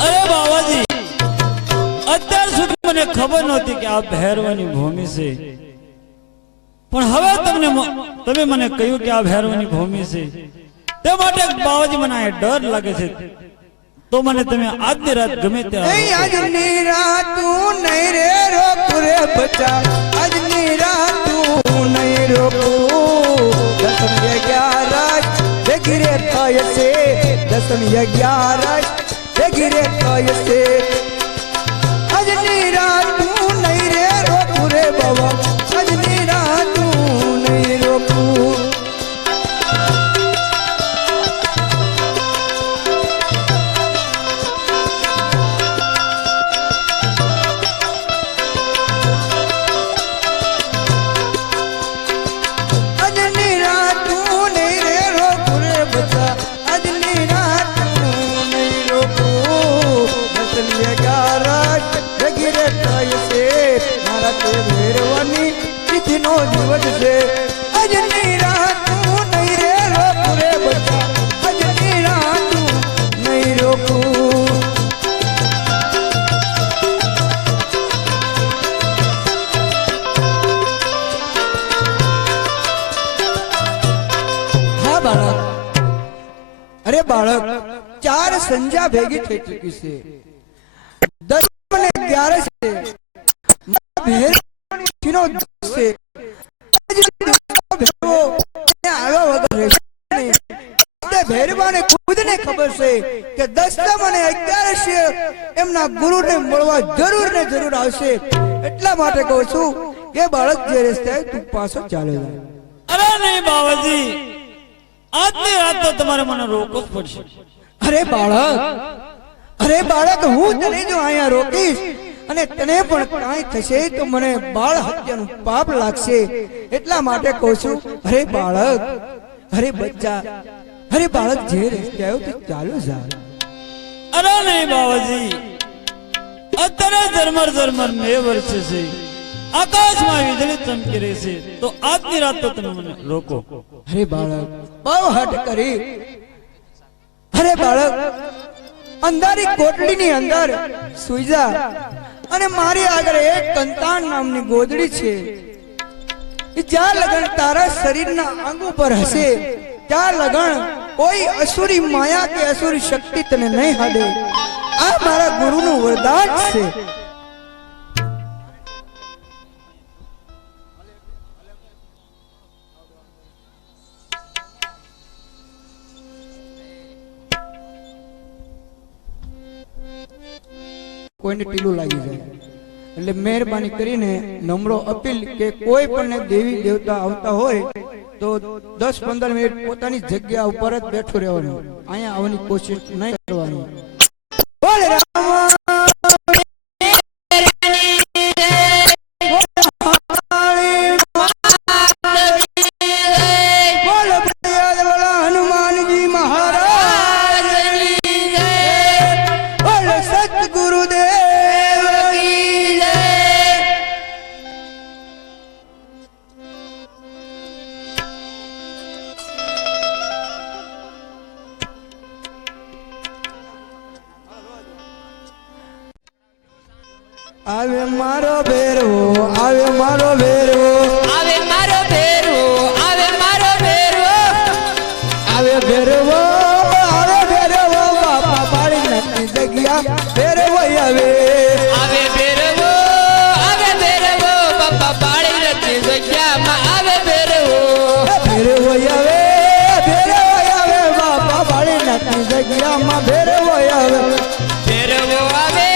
અરે બાવાજી અત્યાર સુધી મને ખબર નહોતી કે આ ભૈરવાની ભૂમિ છે પણ હવે તમે મને કહ્યું કે આ ભૈરવાની ભૂમિ છે તે માટે બાવાજી મને આ ડર લાગે છે તો મને તમે આજની રાત ગમે નહીં આજની રાત તું નહીં રે રોક રે બચા આજની રાત તું નહીં રોકું દસમ 11 ભેગી રે થાય છે દસમ 11 ભેગી રે થાય છે આજની રાત તું નહીં રે રોક રે બાબા આજની રાત તું નહીં રોકું બાળક, અરે બાળક, 4 સંધ્યા ભેગી થઈ ચૂકી છે, 10 અને 11 છે, ભેરવણીનો દિવસ છે. આજ દિવસનો ભેરવો એને આવ્યા વગર રહેશે નહીં. તે ભેરવાને ખુદને ખબર છે કે 10 અને 11 છે એમના ગુરુને મળવા જરૂર ને જરૂર આવશે. એટલા માટે કહું છું કે બાળક જે રસ્તે તું પાછો ચાલે જા. અરે નહીં બાવાજી, આજની રાત તો તમારે મને રોકવું જ પડશે. અરે બાળક, હું તને જો અહીંયા રોકીશ અને તને પણ કાંઈ થશે તો મને બાળ હત્યાનું પાપ લાગશે. એટલા માટે કહું છું, અરે બાળક, અરે બચ્ચા, અરે બાળક, જે રસ્તે આવ્યો તે ચાલો જા. અરે નહીં બાવાજી, અત્યારે ઝરમર ઝરમર ને વર્ષે છે, આકાશમાં વીજળી ચમકી રહી છે, તો આજની રાત તો તમે મને રોકો. અરે બાળક, બહુ હટ કરી. અરે બાળક, અંધારી કોટડીની અંદર સુઈ જા અને મારી આગળ એક કંતાણ નામની ગોદડી છે. જ્યાં લગન તારા શરીરના અંગ ઉપર હશે ત્યાં લગન કોઈ અસુરી માયા કે અસુરી શક્તિ તને નહીં હાડે. આ મારા ગુરુનું વરદાન છે. કોઈને ટીલું લાગી જાય એટલે મહેરબાની કરીને નમ્ર અપીલ કે કોઈ પણ દેવી દેવતા આવતા હોય તો 10-15 મિનિટ પોતાની જગ્યા ઉપર જ બેઠું રહેવાનું, અહીંયા આવવાની કોશિશ નહીં કરવાની. બોલ રામ આવે મારો ભેરવો, આવે મારો ભેરવો, આવે મારો ભેરવો, આવે મારો ભેરવો, આવે ભેરવો, આવે ભેરવો, બાપા પાડી નાખી જગ્યા ભેરવો આવે. આવે ભેરવો, આવે ભેરવો, બાપા પાડી નથી જગ્યામાં આવે ભેરવો. ભેરવો આવે, ભેરવો આવે, બાપા પાડી નાખી જગ્યામાં ભેરવો આવે. ભેરવો આવે,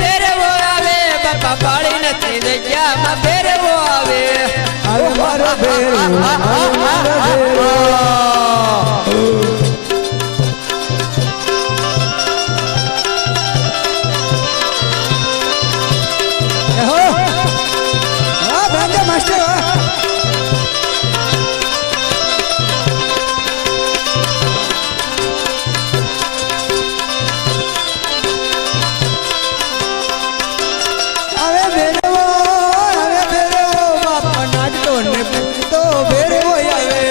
ભેરવો આવે, બાપા પાડી નથી જગ્યામાં ભેરવો આવે. આવે મારો ભેરવો, આવે મારો ભેરવો. હા ભાંગે માસ્ટર આવે ભેરવો, આવે ભેરવો, બાપા નાચતો ને પૂછતો ભેરવો આવે.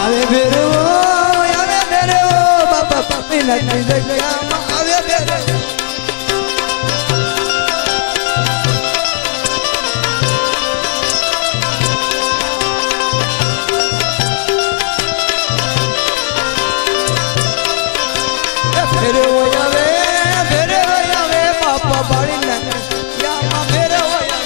આવે ભેરવો, આવે ભેરવો, બાપા પાપી નાખી જગ્યામાં આવે ભેરવો. ભેરવો આવે, ભેરવો આવે, બાપા બાળી નાખી જગ્યામાં ભેરવો આવે.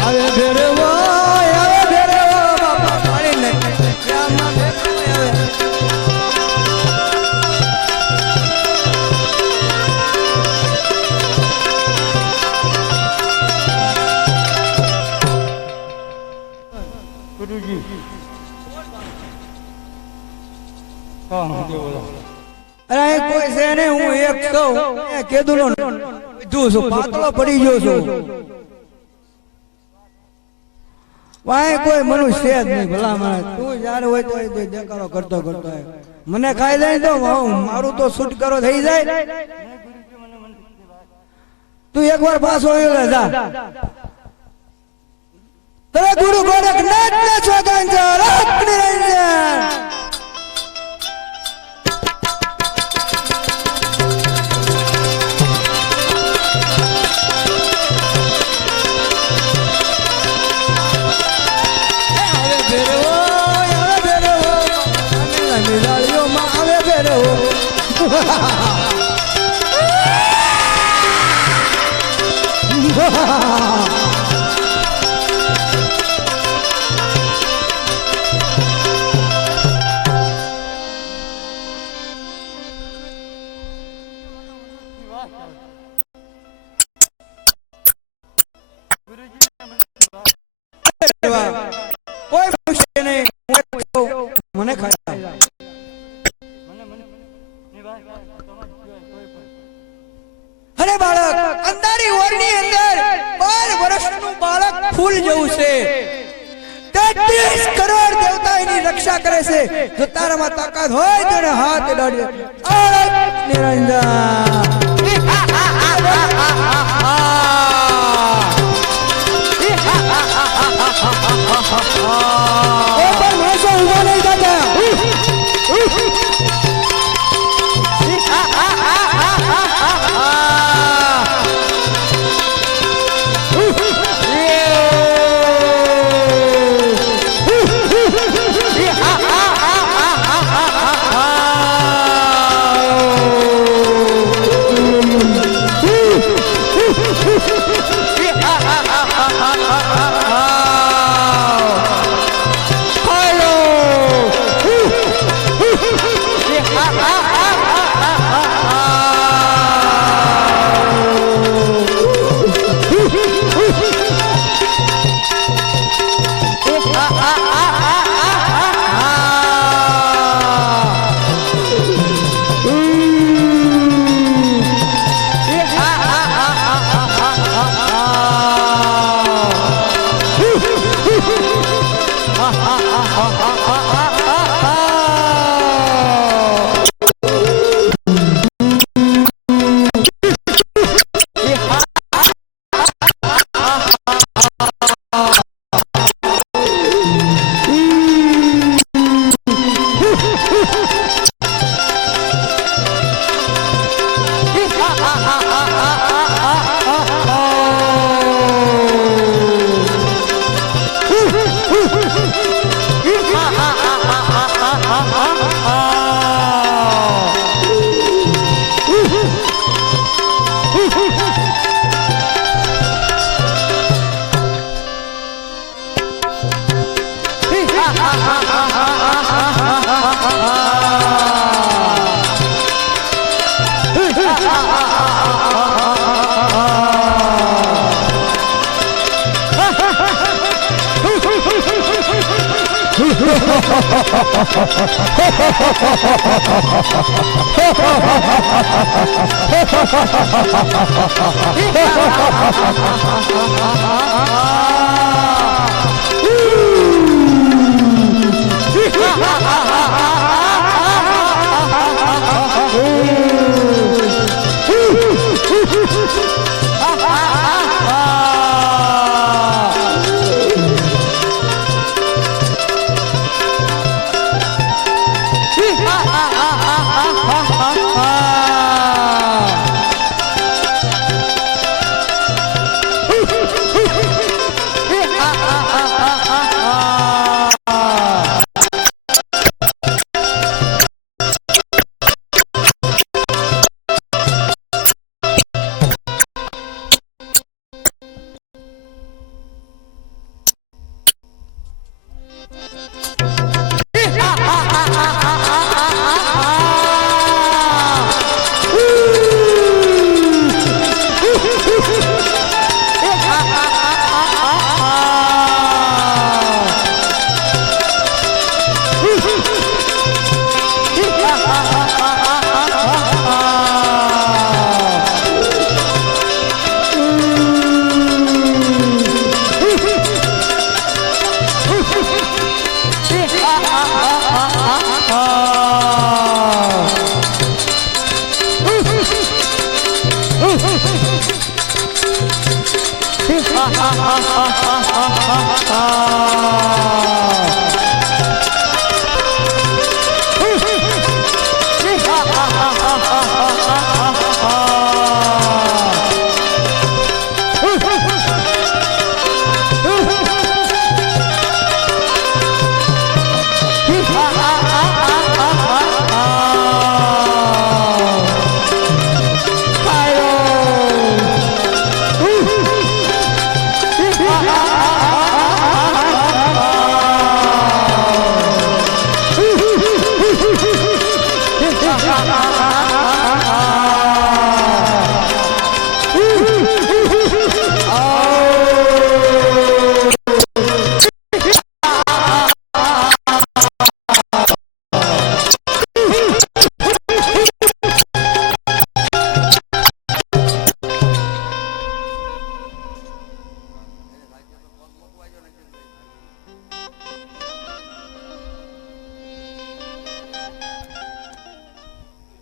આવે ભેરવો બાપા પાણી લે શ્યામમાં ભેરવો આવે અરે કોઈ છે ને હું એક છું કેદુલો જોઉં છું પાતળો પડી ગયો છું વાય કોઈ મનુષ્ય છે જ નહીં ભલા માણસ તું જ્યારે હોય તો દેખાડો કરતો મને ખાઈ જાય તો મારું તો શૂટ કરો થઈ જાય તું એકવાર પાછો આવ્યો જા તરે ગુરુ ગોરખનાથ ને સ્વગંજ રાત નિરંજન કોઈ મનુષ્ય નહીં મને ખાય અરે બાળક અંધારી ઓરની અંદર 12 વર્ષનું બાળક ફૂલ જેવું છે 33 કરોડ દેવતા એની રક્ષા કરે છે જો તારામાં તાકાત હોય તો એને હાથ અડાડજો નિરંજન ઉભો નહીં થતા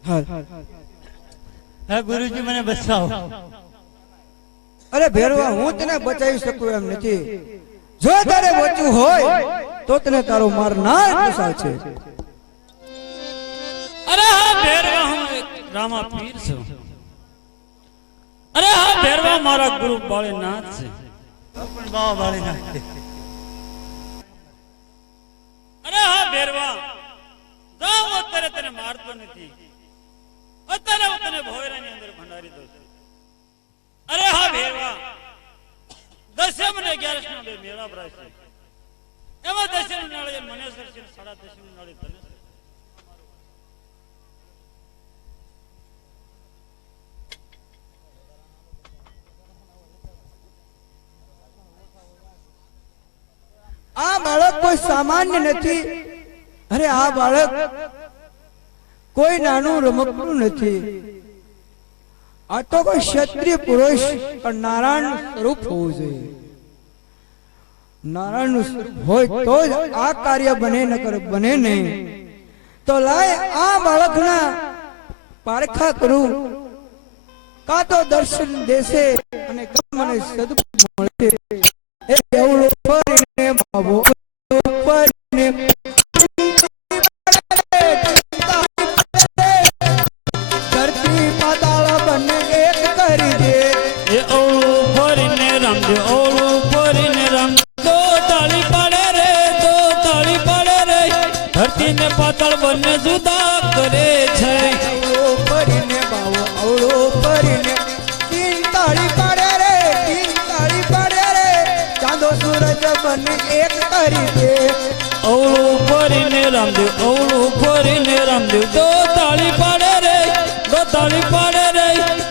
હા હે ગુરુજી મને બચાવો. અરે ભેરવા હું તને બચાવી શકું એમ નથી. જો તારે બચવું હોય તો તને તારો મારનાર કુશળ છે. અરે હા ભેરવા હું એક રામા પીર છું. અરે હા ભેરવા મારા ગુરુ બાળીનાથ છે. પણ બાવા બાળીનાથ છે. અરે હા ભેરવા જાઉં અત્યારે તને મારતો નથી. અત્યારે હું તને ભોયરાની અંદર ભંડારી દઉં છું. અરે હા ભેરવા દસમ ને 11 ના બે મેળા ભરાય છે. એમાં દસમ નાળે મને સરશે, 10.5 નાળે તને. આ બાળક કોઈ સામાન્ય નથી. અરે આ બાળક કોઈ નાનું રમકડું નથી. આ તો કોઈ ક્ષત્રિય પુરુષ પણ નારાયણ સ્વરૂપ હોવું જોઈએ. નારાયણ સ્વરૂપ હોય તો જ આ કાર્ય બને, નકર બને નહીં. તો લાય આ બાળકના પારખા કરું, કા તો દર્શન દેશે અને કા મને સદગુણ મળશે. એ દેવળો ફરીને બાબો ફરીને ધરતી પાતાળ બંને એક કરી દે. એ ઓળું ફરીને રામદેવ, ઓળું ફરીને રામ. દો તાળી પાડે રે, દો તાળી પાડે રે. ધરતી ને પાતાળ બંને જુદા કરે છે. અવળો ફરીને બાવો અવળો ફરીને તીન તાળી પાડે રે, તીન તાળી પાડે રે. ચાંદો સૂરજ બંને એક કરી દે. ઓળું ફરીને રામદેવ, ઓળું ફરીને રામદેવ. દો તાળી પાડે રે, દો તાળી પાડે રે.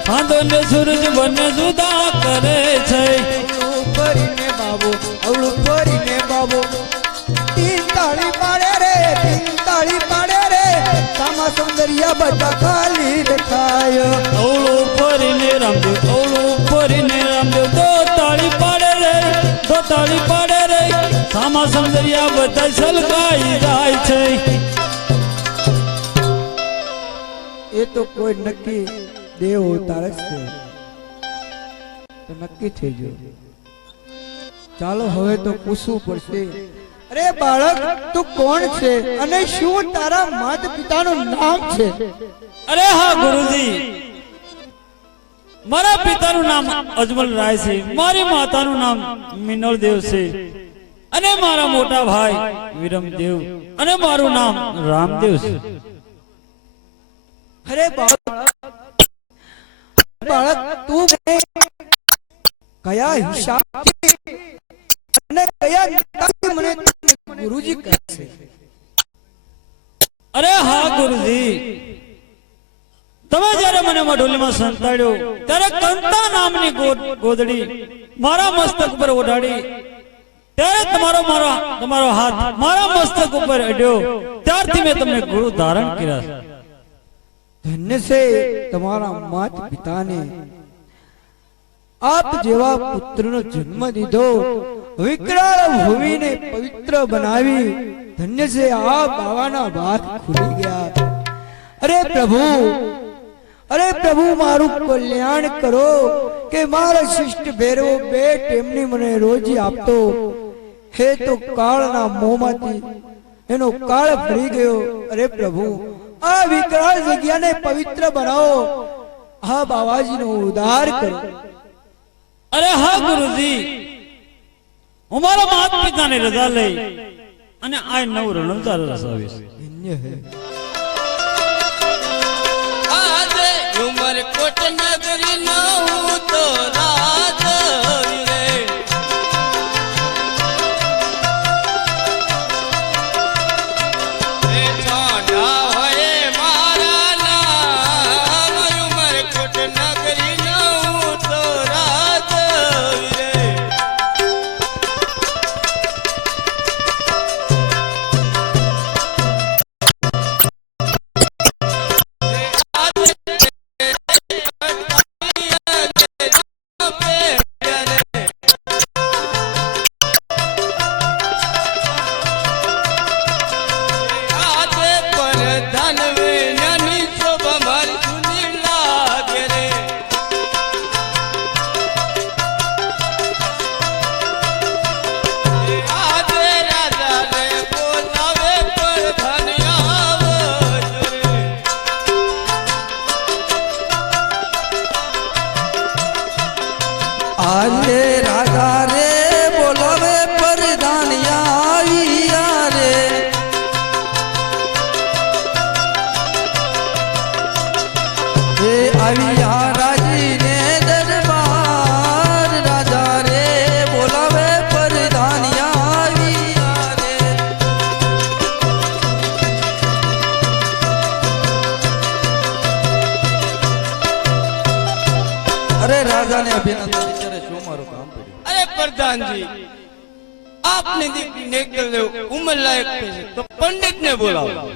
ચાંદો ને સૂરજ બંને જુદા કરે છે. અવળું ફરીને બાવો અવળું ફરીને બાવો તીન તાળી પાડે રે, તીન તાળી પાડે રે. સામા સૌંદર્ય બધા ખાલી દેખાય. ઓળું ફરીને રામદેવ, ઓળું ફરીને રામદેવ. દો તાળી પાડે રે, દો તાળી પાડે રે. સામા સૌંદર્ય બધા સલકાઈ જાય છે. એ તો કોઈ નક્કી દેવ અવતાર જ છે, તો નક્કી થઈ ગયું. ચાલો હવે તો પૂછવું પડશે. અરે બાળક તું કોણ છે અને શું તારા માતા પિતાનું નામ છે? અરે હા ગુરુજી, મારા પિતાનું નામ અજમલ રાય છે, મારી માતાનું નામ મિનળ દેવ છે, અને મારા મોટા ભાઈ વિરમદેવ, અને મારું નામ રામદેવ છે. અરે બાળક તું કયા હિસાબથી અને કયા નેતાથી મને ગુરુજી કહે છે? અરે હા ગુરુજી, તમે જ્યારે મને મઢોલીમાં સંતાડ્યો ત્યારે કંતા નામની ગોદડી મારા મસ્તક પર ઓઢાડી, ત્યારે તમારો હાથ મારા મસ્તક ઉપર અડ્યો, ત્યારથી મેં તમને ગુરુ ધારણ કર્યા છે. ધન્ય છે તમારા માતા પિતાને આપ જેવા પુત્રનો જન્મ દીધો, વિકરાળ ભૂમિને પવિત્ર બનાવી. ધન્ય છે આ બાવાના ભાત ખુલી ગયા. અરે પ્રભુ મારું કલ્યાણ કરો કે મારા શિષ્ટ ભેરવો બે ટેમની મને રોજી આપતો. હે તો કાળના મોંમાંથી એનો કાળ ફરી ગયો. અરે પ્રભુ આ વિકરાળ જગ્યાને પવિત્ર બનાવો, આ બાવાજીનો ઉદ્ધાર કરો. અરે હા ગુરુજી, હું મારા માતા પિતાની રજા લઈ અને આ નવ રણોત્સવ રસાવીશ. ધન્ય હે આજે ઉમરકોટ નગરી નો હું તો રાજ રે. એ છોડા હોય મારા નામ, ઉમરકોટ નગરી નો હું તો રાજ રે. રાજાને અભિનંદન અત્યારે શું મારું કામ પડ્યું અરે પ્રધાનજી આપને દીકરી નેકલ ઉંમર લાયક છે તો પંડિત ને બોલાવો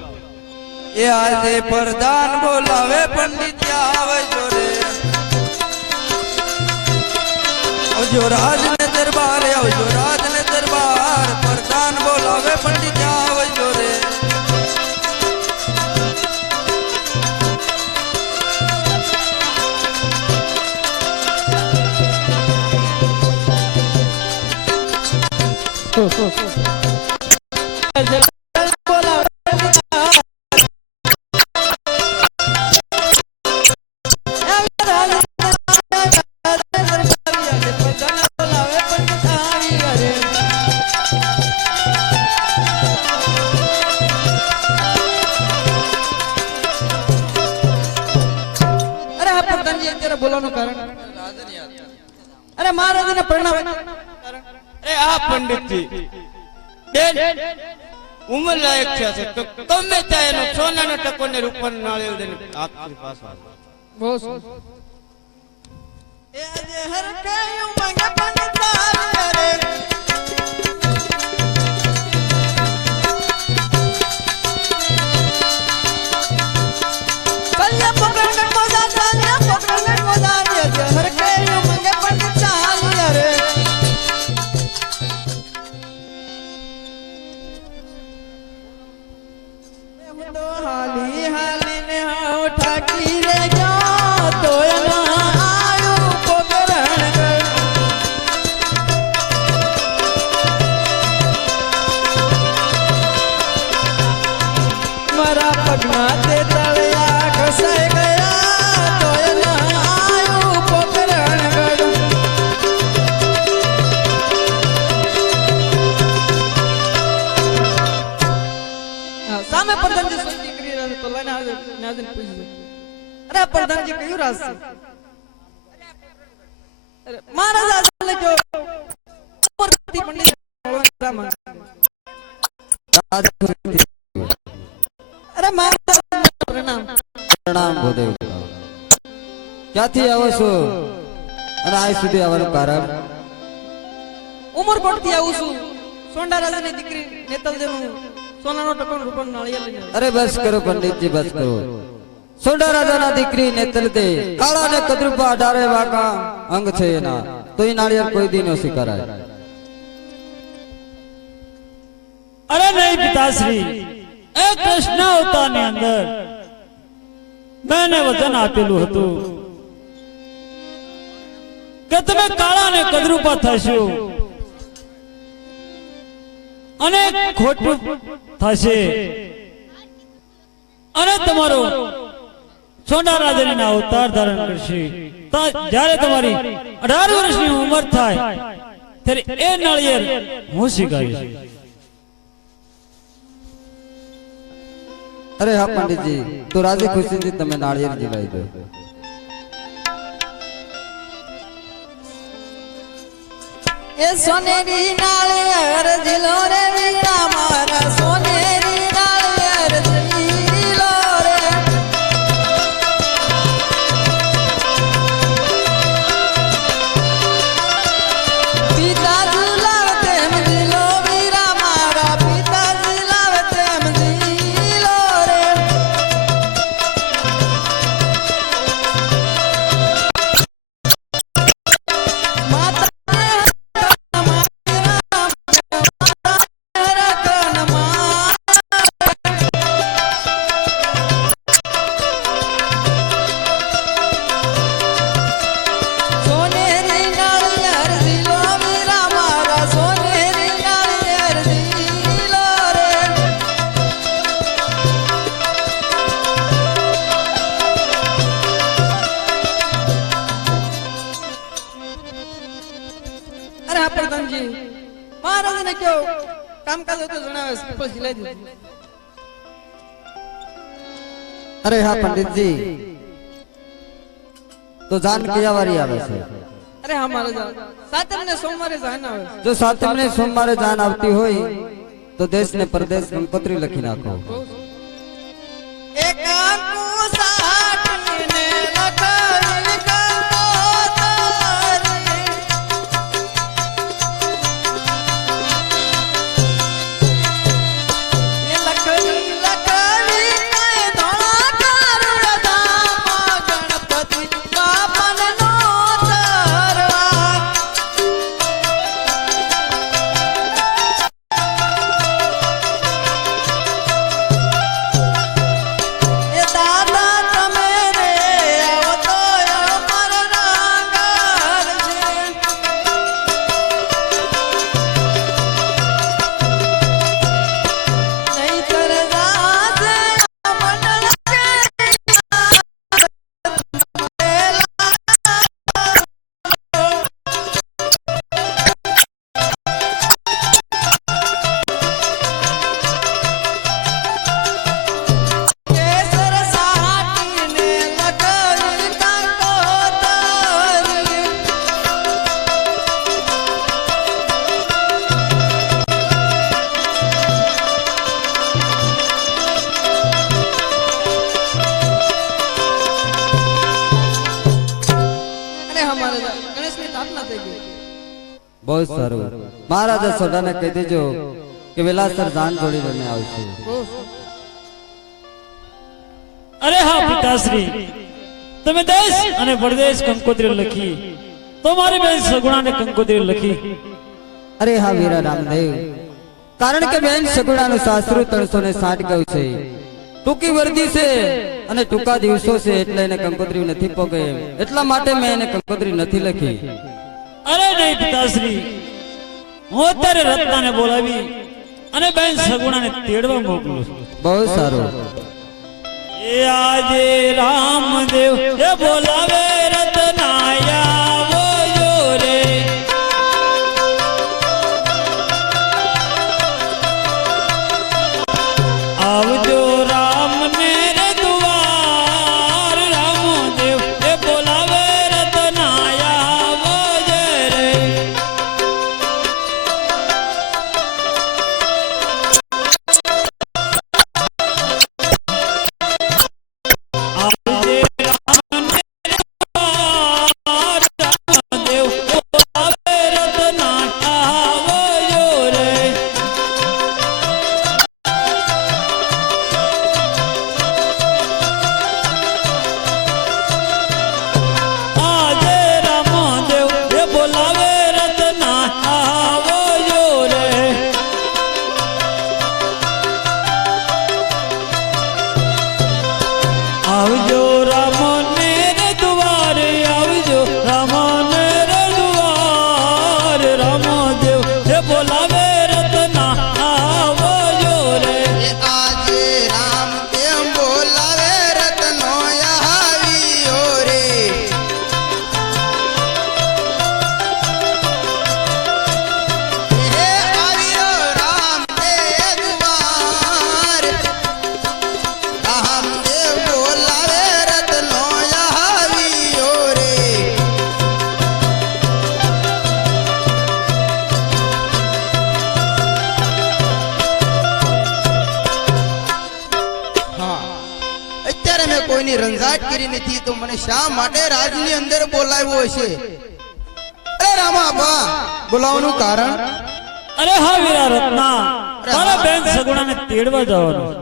એ આજે પ્રધાન બોલાવે પંડિત આવે જોરે આવજો રાજ ને દરબાર આવજો રાજ ને દરબાર પ્રધાન બોલાવે પંડિત આવે જોરે અરે આ પ્રધાનજી અત્યારે બોલવાનું કારણ અરે મહારાજને પરણાવે અરે આ પંડિતજી બેન ઉંમર લાયક છે તો ગમે ત્યાં એનો સોનાનો ટકો ને રૂપાનો નાળિયેર દઈને આપની પાસે આવે. બહુ સરસ. એ આજે હરખાયું માંગે પંડિત આવે રે કલ્યા પકડને મોજા ચાલ્યા પકડને મોજા રે હરખાયું મંગે પંડિત ચાલ્યા રે હું તો હાલી હાલીને હાવ ઠાકી રે ગયો તો એના આયુ પકરણ મારા પગમાં તે તળિયા ઘસાઈ ગયા તો એના આયુ પકરણ સામે પ્રધાનજી સોચી કરી રહ્યા છે તો લઈને આવે નાજન પૂછ્યું અરે પ્રધાનજી કયું રાજ છે અરે મહારાજ આલે જો ઉપરથી પંડિત બોલવા અરે મહારાજ પ્રણામ પ્રણામ ભૂદેવ ક્યાંથી આવો છો અને આજ સુધી આવવાનું કારણ ઉમરકોટ થી આવું છું સોંડા રાજાની દીકરી નેતલદેવનું સોનાનો ટકો ને રૂપાનો નાળિયેર લઈને અરે બસ કરો પંડિતજી બસ કરો સોંડા રાજાના દીકરી નેતલ દે કાળા ને કદરૂપા 18 વાકા અંગ છે એના તો એ નાળિયેર કોઈ દી નો સ્વીકારાય અરે નહીં પિતાશ્રી એ કૃષ્ણ અવતારની અંદર મેને વચન આપેલું હતું કે તમે કાળા ને કદરૂપા થશો અને ખોટું થશે અને તમારો સોંડા રાજાના અવતાર ધારણ કરશે જ્યારે તમારી 18 વર્ષની ઉંમર થાય ત્યારે એ નાળિયેર હું સ્વીકારીશ અરે હા પંડિતજી તો રાજી ખુશીથી તમે નાળિયેર જીલાઈ દો એ સોનેરી નાળિયેર જીલો રે વીણા મારા સોનેરી નાળિયેર જીલો રે પિતા ઝુલાવે તેમ જીલો વીરા મારા પિતા ઝુલાવે તેમ જીલો રે માતા સોનેરી નાળિયેર જીલો વીરા મારા સોનેરી નાળિયેર જીલો રે અરે હા પ્રધાનજી મહારાજને કયો કામકાજ હોય તો જણાવે પીપળ સિલાઈ દીધું અરે હા પંડિતજી તો જાન કયા વારી આવે છે અરે હા મહારાજ સાતમ ને સોમવારે જાન આવે જો સાતમને સોમવારે જાન આવતી હોય તો દેશ ને પરદેશ કંકોત્રી લખી નાખો એક આંકુ સાટને લખાવી કંકોત્રી બહુ સારું મહારાજા સોઢાને કહી દેજો કે વેલાસર જાન જોડી રમે આવશે અરે હા પિતાશ્રી, તમે દેશ અને પરદેશ કંકોત્રી લખી તો મારી બેન સગુણાને કંકોત્રી લખી. અરે હા વીરા રામદેવ, કારણ કે બેન સગુણાનું સાસરું 360 ગયું છે, ટૂંકી વર્દી છે અને ટૂંકા દિવસો છે, એટલે એને કંકોત્રી નથી પોગે, એટલા માટે મેં એને કંકોત્રી નથી લખી. અરે નહીં પિતાશ્રી, હું અત્યારે રત્નાને બોલાવી અને બેન સગુણાને તેડવા મોકલું છું. બહુ સારું. એ આજે રામદેવ એ બોલાવે રત્નાયા બોજો રે, આવજો રામ ને રે દુવાર, રામદેવ એ બોલાવે રત્નાયા બોજો રે. આવજો રામ ને રે દ્વારે, આવજો રામ ને રે દ્વારે, રામદેવ જે બોલાવે રત્ના આવજો રે. આજે રામ કેમ બોલાવે રત્નો આવ્યો રે. હે આવ્યો રામ દે દ્વાર, રામદેવ બોલાવે રત્નો આવ્યો રે. હા, અત્યારે મેં કોઈની રંજાટ કરી નથી, તો મને શા માટે રાજની અંદર બોલાવ્યો હશે? અરે રામા બા, બોલાવવાનું કારણ? અરે હા વીરા રત્ના, તારા બેન સગુણાને તેડવા જવાનું.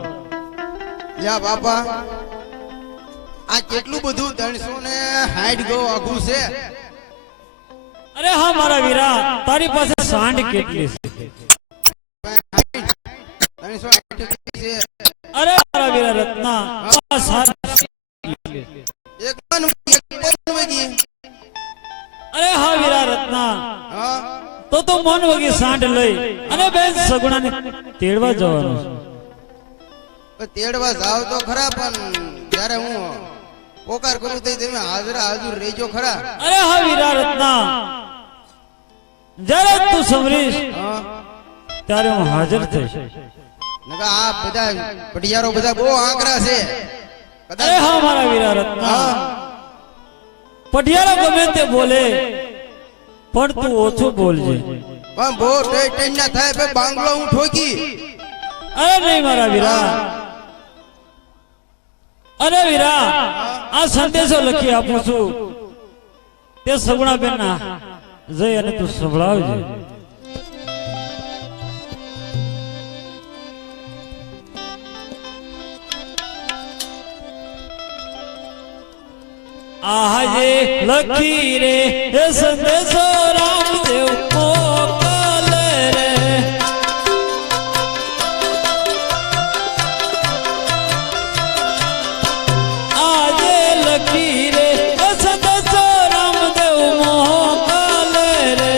યા બાપા, આ કેટલું બધું 360 ગો આઘું છે. અરે હા મારા વીરા, તારી પાસે સાંડ કેટલી છે? 360 છે. અરે મારા વીરા રત્ના, આ સાંડ એક મન વગી. અરે હા વીરા રત્ના, હા, તો તું મન વગી સાંડ લઈ અને બેન સગુણાને તેડવા જવાનું છે. પણ તેડવા જાવ તો ખરા, પણ જ્યારે હું પોકાર કરું તો તમે હાજરા હાજર રહેજો ખરા. અરે હા વીરા રત્ના, જ્યારે તું સમરીશ હા, ત્યારે હું હાજર થઈશ. નકા આ બધા પટિયારો બધા બહુ આંકરા છે. અરે હા મારા વીરા રત્ના, હા, પટિયાળા ગમે તે બોલે પણ તું ઓછું બોલજે. પણ બહુ ટેન ના થાય ભાઈ, બાંગલો હું ઠોકી. અરે નહીં મારા વીરા, અરે વીરા, આ સંદેશો લખી આપું છું, તે સગુણા બેન ના જઈ અને તું સંભળાવજે. આજે લખી રે એ સંદેશો રામદેવ મોકલે રે, આજે લખી રે એ સંદેશો રામદેવ મોકલે રે.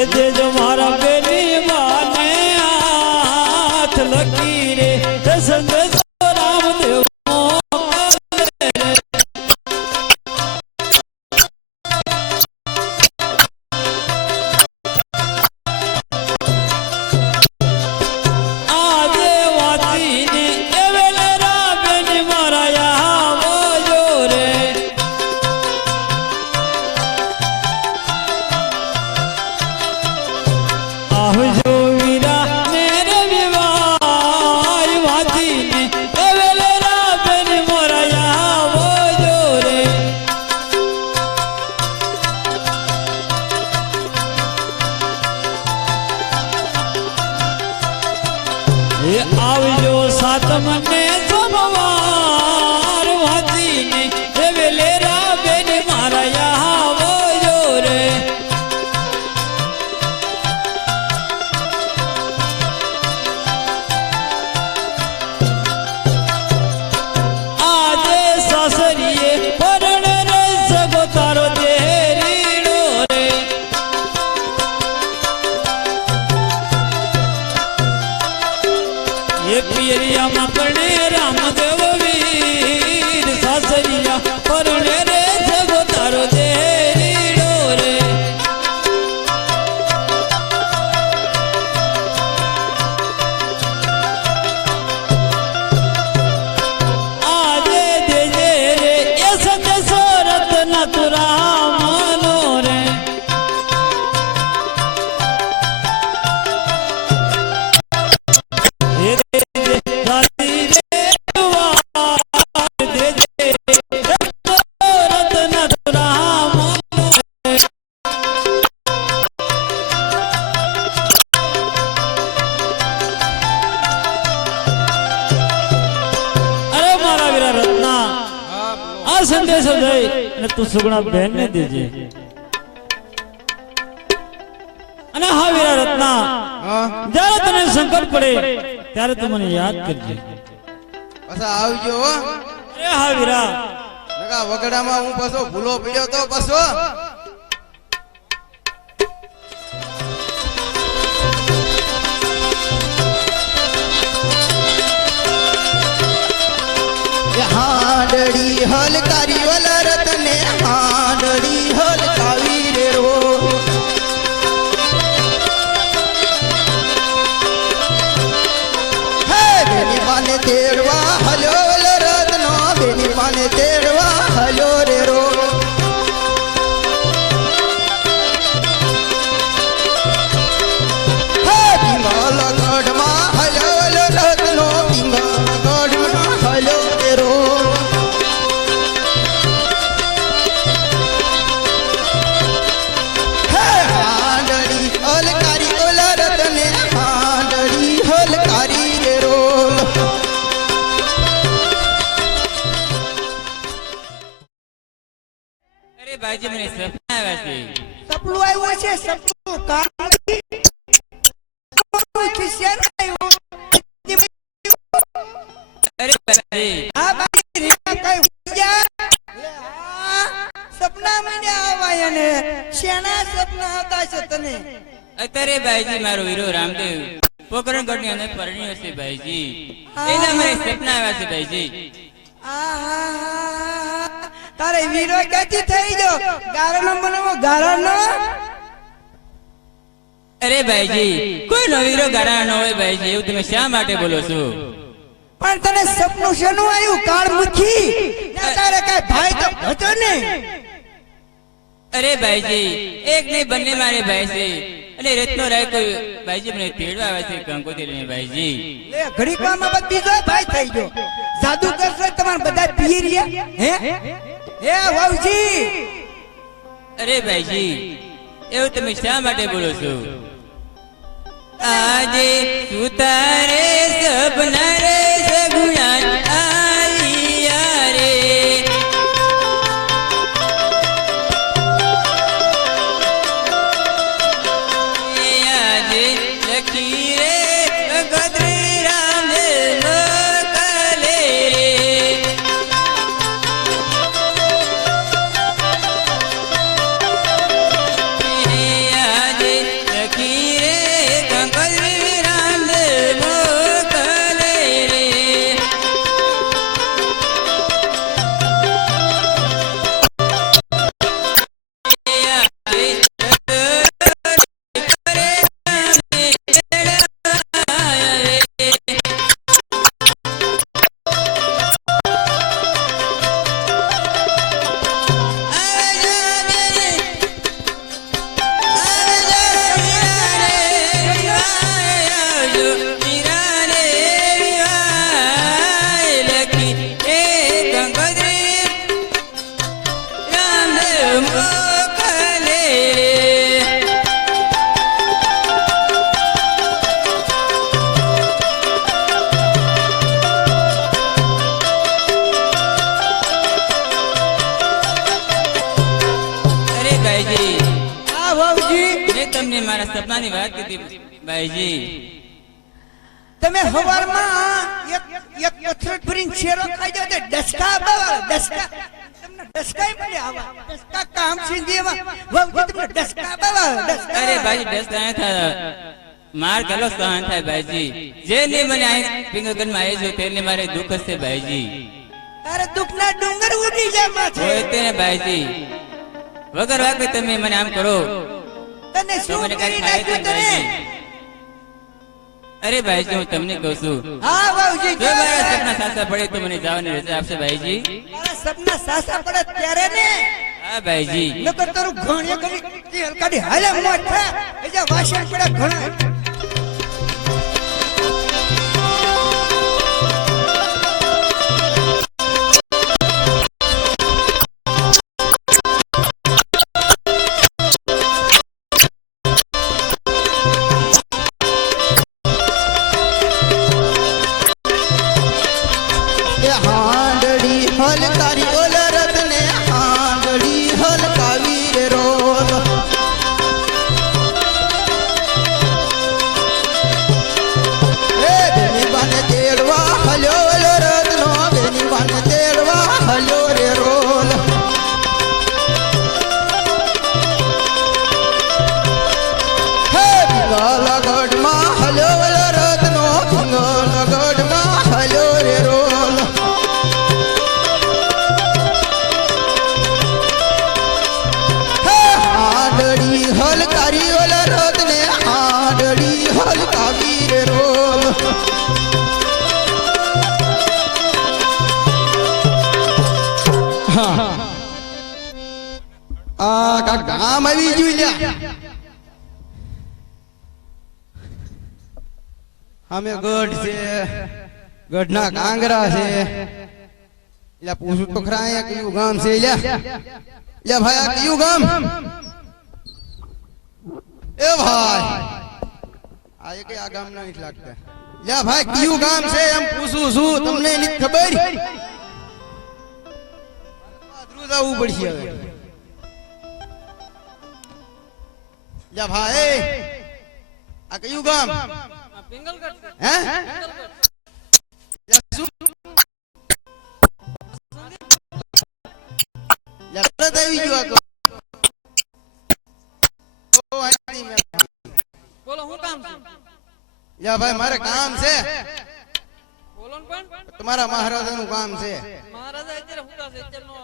એ દેજો મારા બેની માને હાથ લખી રે એ સંદેશો રામદેવ મોકલે રે. આજે વાંચીને એ વેલેરા બેની મારા આવજો રે. આવજો વીરા ને રે વિવાહ વાંચીને એ વેલેરા બેની મારા આવજો એ આવજો સાતમને સોમવાર વાંચીને એ વેલેરા બેન મારા આવજો રે આજે સાસરીએ પરણે રે સગો તારો દેરીડો રે એ પિયરિયામાં પરણે રામદેવ વીર સાસરિયા પરણે રે સગો તારો દેરીડો રે આજે દેજે રે એ સંદેશો રત્ન તુરામનો રે એ દેજે રાતી રે વાર દેજે રત્ન તુરામનો રે અરે મારા વીરા રત્ના આ સંદેશો જઈ અને તું સુગુણા બેન ને દેજે અને હા વીરા રત્ના હા જ્યારે તને સંકટ પડે ત્યારે તું મને યાદ કરજે પાછા આવજો હો. અરે હા વીરા નકા વગડામાં હું પાછો ભૂલો પડ્યો તો પાછો હાડડી હલકારી વલા રતને હાડડી હલકાવી રે રો હે બેની માને તેડવા હલ્યો વલા રતનો બેની માને તેડવા હલ્યો રે રો હે પિંગલ ગઢમાં હલ્યો વલા રતનો પિંગલ ગઢમાં હલ્યો રે રો હે હાંડળી હલકારી ઓલા રતને હાંડળી હલકારી રે રોલ અરે ભાઈજી મને સપના આવ્યા છે સપનું આવ્યું છે સપનું કાળી ખિસ્યાનું આવ્યું. અરે ભાઈજી આ બાઈ રીના કઈ ઉજ્યા? આ સપના મને આવાય અને શેના સપના આવતા છે તને? અત્યારે ભાઈજી મારો વીરો રામદેવ પોકરણગઢની અંદર પરણ્યો છે ભાઈજી એના મને સપના આવ્યા છે ભાઈજી આહાહા. તારે વીરો ક્યાંથી થઈ ગયો? ગારાનો બનાવો ગારાનો. અરે ભાઈજી કોઈ નો વીરો ગાડા ન હોય ભાઈજી એવું તમે શા માટે બોલો છો પણ તને સપનું શેનું આવ્યું? કાળમુખી ના તારે કઈ ભાઈ તો હતો ને? અરે ભાઈજી એક નહીં બંને મારે ભાઈ છે અને રત્નો રાય કોઈ ભાઈજી મને તેડવા આવે છે કંકોત્રી લઈને ભાઈજી લે ઘડીકવામાં બસ બીજો ભાઈ થઈ ગયો. જાદુ કરશો તમારે બધા પી રહ્યા હે હે વાવજી? અરે ભાઈજી એવું તમે શા માટે બોલો છો આજે સુતારે સપના રે સગુણા આલિયા રે આજે લખી રે ગદરી રામ મોકલે રે આજે લખી રે કંકોત્રી રામ મોકલે રે મેં તમને મારા સપનાની વાત કીધી ભાઈજી. તમે હવારમાં એક પથ્થર ભરીને શેરો ખાઈ જાવ તો ડસકા બાવા ડસકા તમને ડસકાય મળે આવા ડસકા કામ સિંધીમાં વહુજી તમને ડસકા બાવા ડસકા. અરે ભાઈજી ડસ ના થાય, માર ગલો સહન થાય ભાઈજી. જેને મને આ પિંગલગઢમાં આવી છું તેને મારે દુઃખ હશે ભાઈજી. તારે દુઃખના ડુંગર ઉડી જાય માથે. હોય તેને ભાઈજી, વગર વાકે તમે મને આમ કરો તને તો શું મને કઈ કરી થાય નાખ્યું નહીં તને? ભાઈજી. અરે ભાઈજી હું તમને કહું છું, હા વહુજી જો મારા સપના સાચા પડે તો મને જવાની રજા આપશે ભાઈજી. મારા સપના સાસા પડે ત્યારે ને હા ભાઈજી. નકર તારું ઘાણીએ કરી તેલ કાઢી હાલે મોટ થા એજા વાસણ પડ્યા ઘણા. એ હાંડળી હલકારી ઓલ રતને હાંડળી હલકાવી રે રોલ. એ બેની બાને તેડવા હલ્યો ઓલ રતનો બેની બાને તેડવા હલ્યો રે રોલ. હે પિંગલગઢમાં હલ્યો ઓલ રતનો પિંગલગઢમાં હલ્યો રે રોલ. આડડી હલકારી ઓલ રતને આડડી હલકાવી રે રોલ. આ કાક ગામ આવી ગયું લ્યા. અમે ગઢ છે, ગઢના કાંગરા છે. એટલે પૂછું તો ખરા અહીંયા કયું ગામ છે લ્યા. લે ભાઈ આ કયું ગામ? એ ભાઈ આ એક આ ગામ ના નથી લાગતા. લે ભાઈ કયું ગામ છે એમ પૂછું છું, તમને નથી ખબર? પાદરું જવું પડશે હવે. લે ભાઈ આ કયું ગામ? હે લે શું? લે તરત આવી ગયો આ તો. ઓ આંટી મે બોલો હું કામ છે? યા ભાઈ મારે કામ છે. બોલો ને પણ તમારા મહારાજાનું કામ છે. મહારાજા અત્યારે હુતા છે, અત્યારનો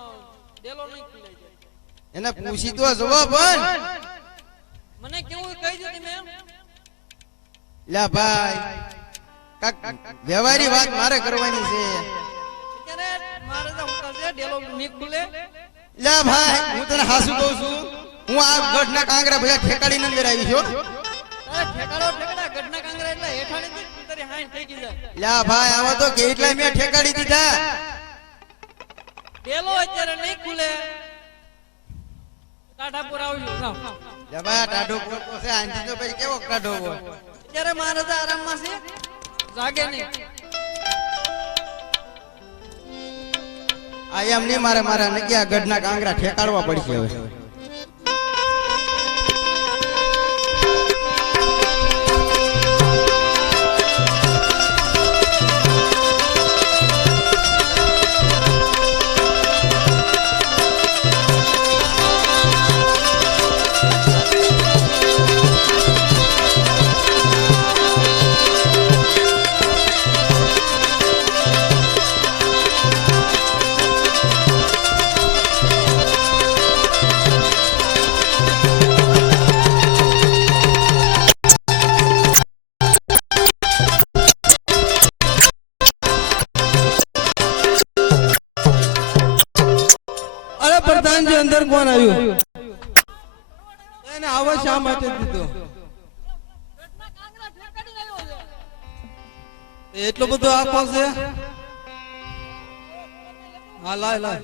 ડેલો નહીં ખુલે છે. એને પૂછી તો જવો પણ. મને કેવું કહી દો તમે એમ. લ્યા ભાઈ કાક વ્યવહારી વાત મારે કરવાની છે. અત્યારે મહારાજા હુતા છે, ડેલો નહીં ખુલે. લ્યા ભાઈ હું તને હાસુ કહું છું, હું આ ગઢના કાંગરા બધા ઠેકાડીને અંદર આવી છું. તારે ઠેકાડો ઠેકડા ગઢના કાંગરા એટલે હેઠાણી થી તારી હાઈન થઈ ગઈ જાય. લ્યા ભાઈ આવા તો કેટલાય મેં ઠેકાડી દીધા. ડેલો અત્યારે નહીં ખુલે. ટાઢાપુર આવજો જાઓ. લ્યા ભાઈ આ ટાઢો પોતો છે, આંટી તો ભાઈ કેવો ટાઢો હોય. અત્યારે મહારાજા આરામમાં છે, જાગે નહીં. આ એમ નહીં મારે મારા નક્યા ગઢના કાંગરા ઠેકાડવા પડશે હવે. પ્રધાનજી અંદર કોણ આવ્યું? એને આવા શા માટે દીધો? એટલો બધો આખો છે? હા લાય લાય.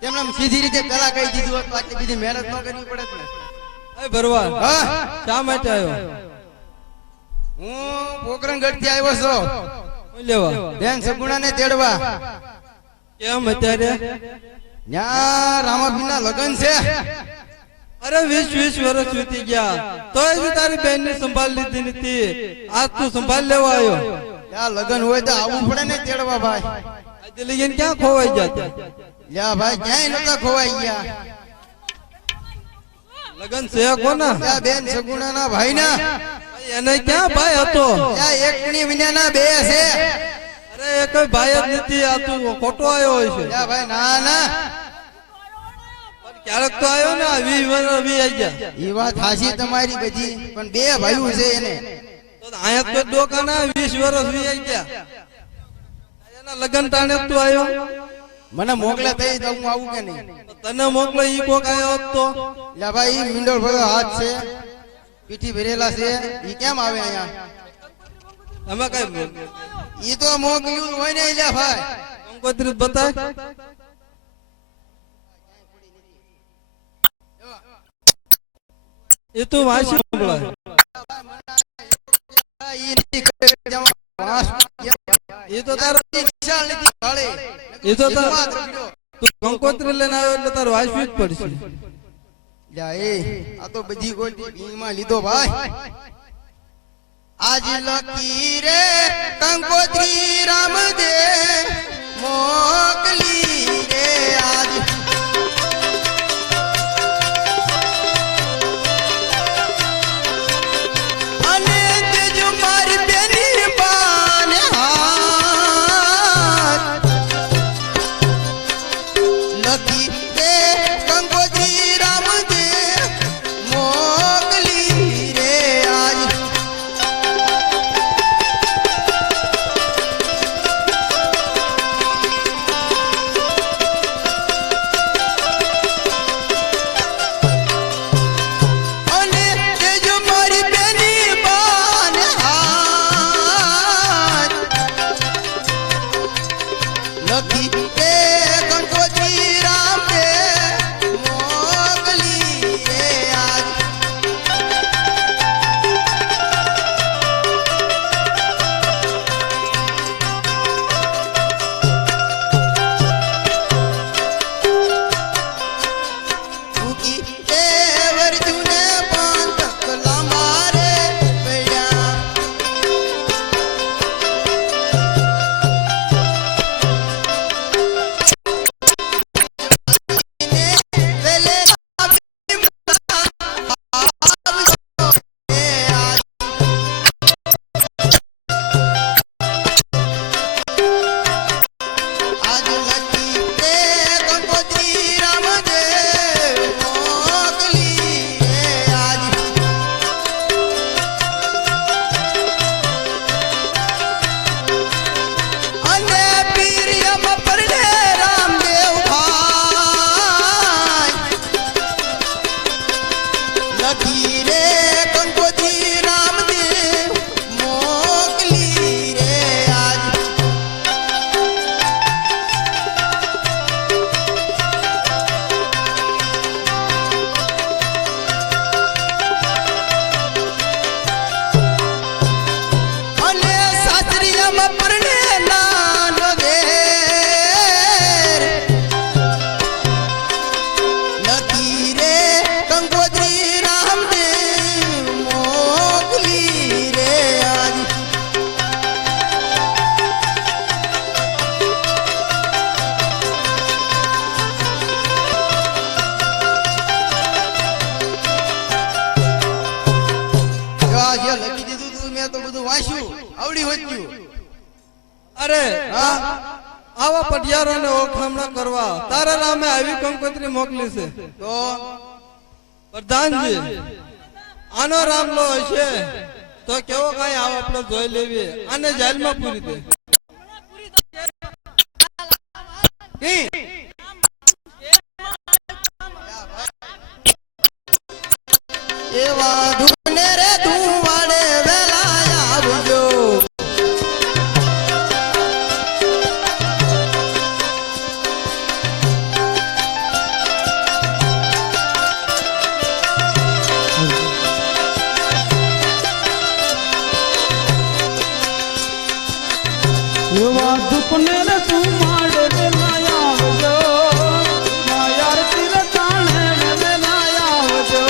તેમને આમ સીધી રીતે પેલા કહી દીધું હોત તો આટલી બધી મહેનત ન કરવી પડે ને. એ ભરવાડ હા શા માટે આવ્યો? હું પોકરણગઢ થી આવ્યો છું શું લેવા? બેન સગુણાને તેડવા. કેમ અત્યારે? ન્યા રામાભીના લગન છે. અરે 20 વર્ષ વીતી ગયા તોય હજી તારી બેન ની સંભાળ લીધી નથી. આજ તું સંભાળ લેવા આવ્યો. લ્યા લગન હોય તો આવવું પડે ને તેડવા ભાઈ. આજે લઈને ક્યાં ખોવાઈ ગયા? લ્યા ભાઈ ક્યાંય નતા ખોવાઈ ગયા. લગન છે કોના? લ્યા બેન સગુણાના ભાઈ ના. એને ક્યાં ભાઈ હતો? લ્યા એકની વિનાના બે છે. અરે એ કઈ ભાઈ જ નથી. આ તું ખોટો આવ્યો હોય છે. લ્યા ભાઈ ના ના ક્યારેક તો આવ્યો ને 20 વર્ષ આવી ગયા. એ વાત હાસી તમારી બધી પણ બે ભાઈઓ છે એને. તો અહીંયા તો દોકાના 20 વર્ષ વી ગયા. એના લગન ટાણે તું આવ્યો. મને મોકલે થઈ તો હું આવું કે નહીં? તને મોકલો ઈ કોક આવ્યો હોત તો. લ્યા ભાઈ ઈ મીંડોળ ભર્યો હાથ છે પીઠી ભરેલા છે ઈ કેમ આવે અહીંયા? અમે કઈ ઈ તો મોકલ્યું હોય ને લ્યા ભાઈ. કંકોત્રી બતાય. એ તું વાંચી મોકલાય. ઈ નથી કરે જવા વાસ. એ તો તારો વિશાળ નથી ભાળે. એ તો એનો હાથ રખડ્યો. તું કંકોત્રી લઈને આવ્યો એટલે તારે વાંચવી જ પડશે. લ્યા એ આ તો બધી ગોલ્ડી ભીમાં લીધો ભાઈ. આજ લકી રે કંકોત્રી રામદે મોકલી રે આજ. અને તેજો મારી બેની બાને હાથ લકી રે કંકોત્રી રામદે મોકલી રે આજ. અને તેજો મારી બેની બાને હાથ લખી એ કંકોત્રી રામે મોકલી રે આજ. ભૂકી એ વરજુને પાંતક લાંબા રે પડ્યા. વેલે આવી આવજો રે આજ. આજ લકી એ કંકોત્રી રામદે મોકલી રે આજ. અને પીરિયમ પરણે રામદેવ ભાઈ લખી રે કંકોત્રી રામદેવ મોકલી રે આજ. અને શાસ્ત્રીયમ પરણે નાનો દેર લખી રે કંકોત્રી રામદેવ મોકલી રે આજ. આ જે લખી દીધું તું મેં તો બધું વાંચ્યું આવડી વાંચ્યું. અરે આવા પટિયારોને ઓળખામણા કરવા તારા નામે આવી કંકોત્રી મોકલી છે. તો પ્રધાનજી આનો રામલો હશે તો કેવો કાંઈ આવ આપણે જોઈ લેવી. આને જેલમાં પૂરી દે. એવા ધૂને રે ધૂવાડે વેલા આવજો. એવા દુપને રે તું માડે વેલા આવજો, માયાર તીર તાણે વેલા આવજો.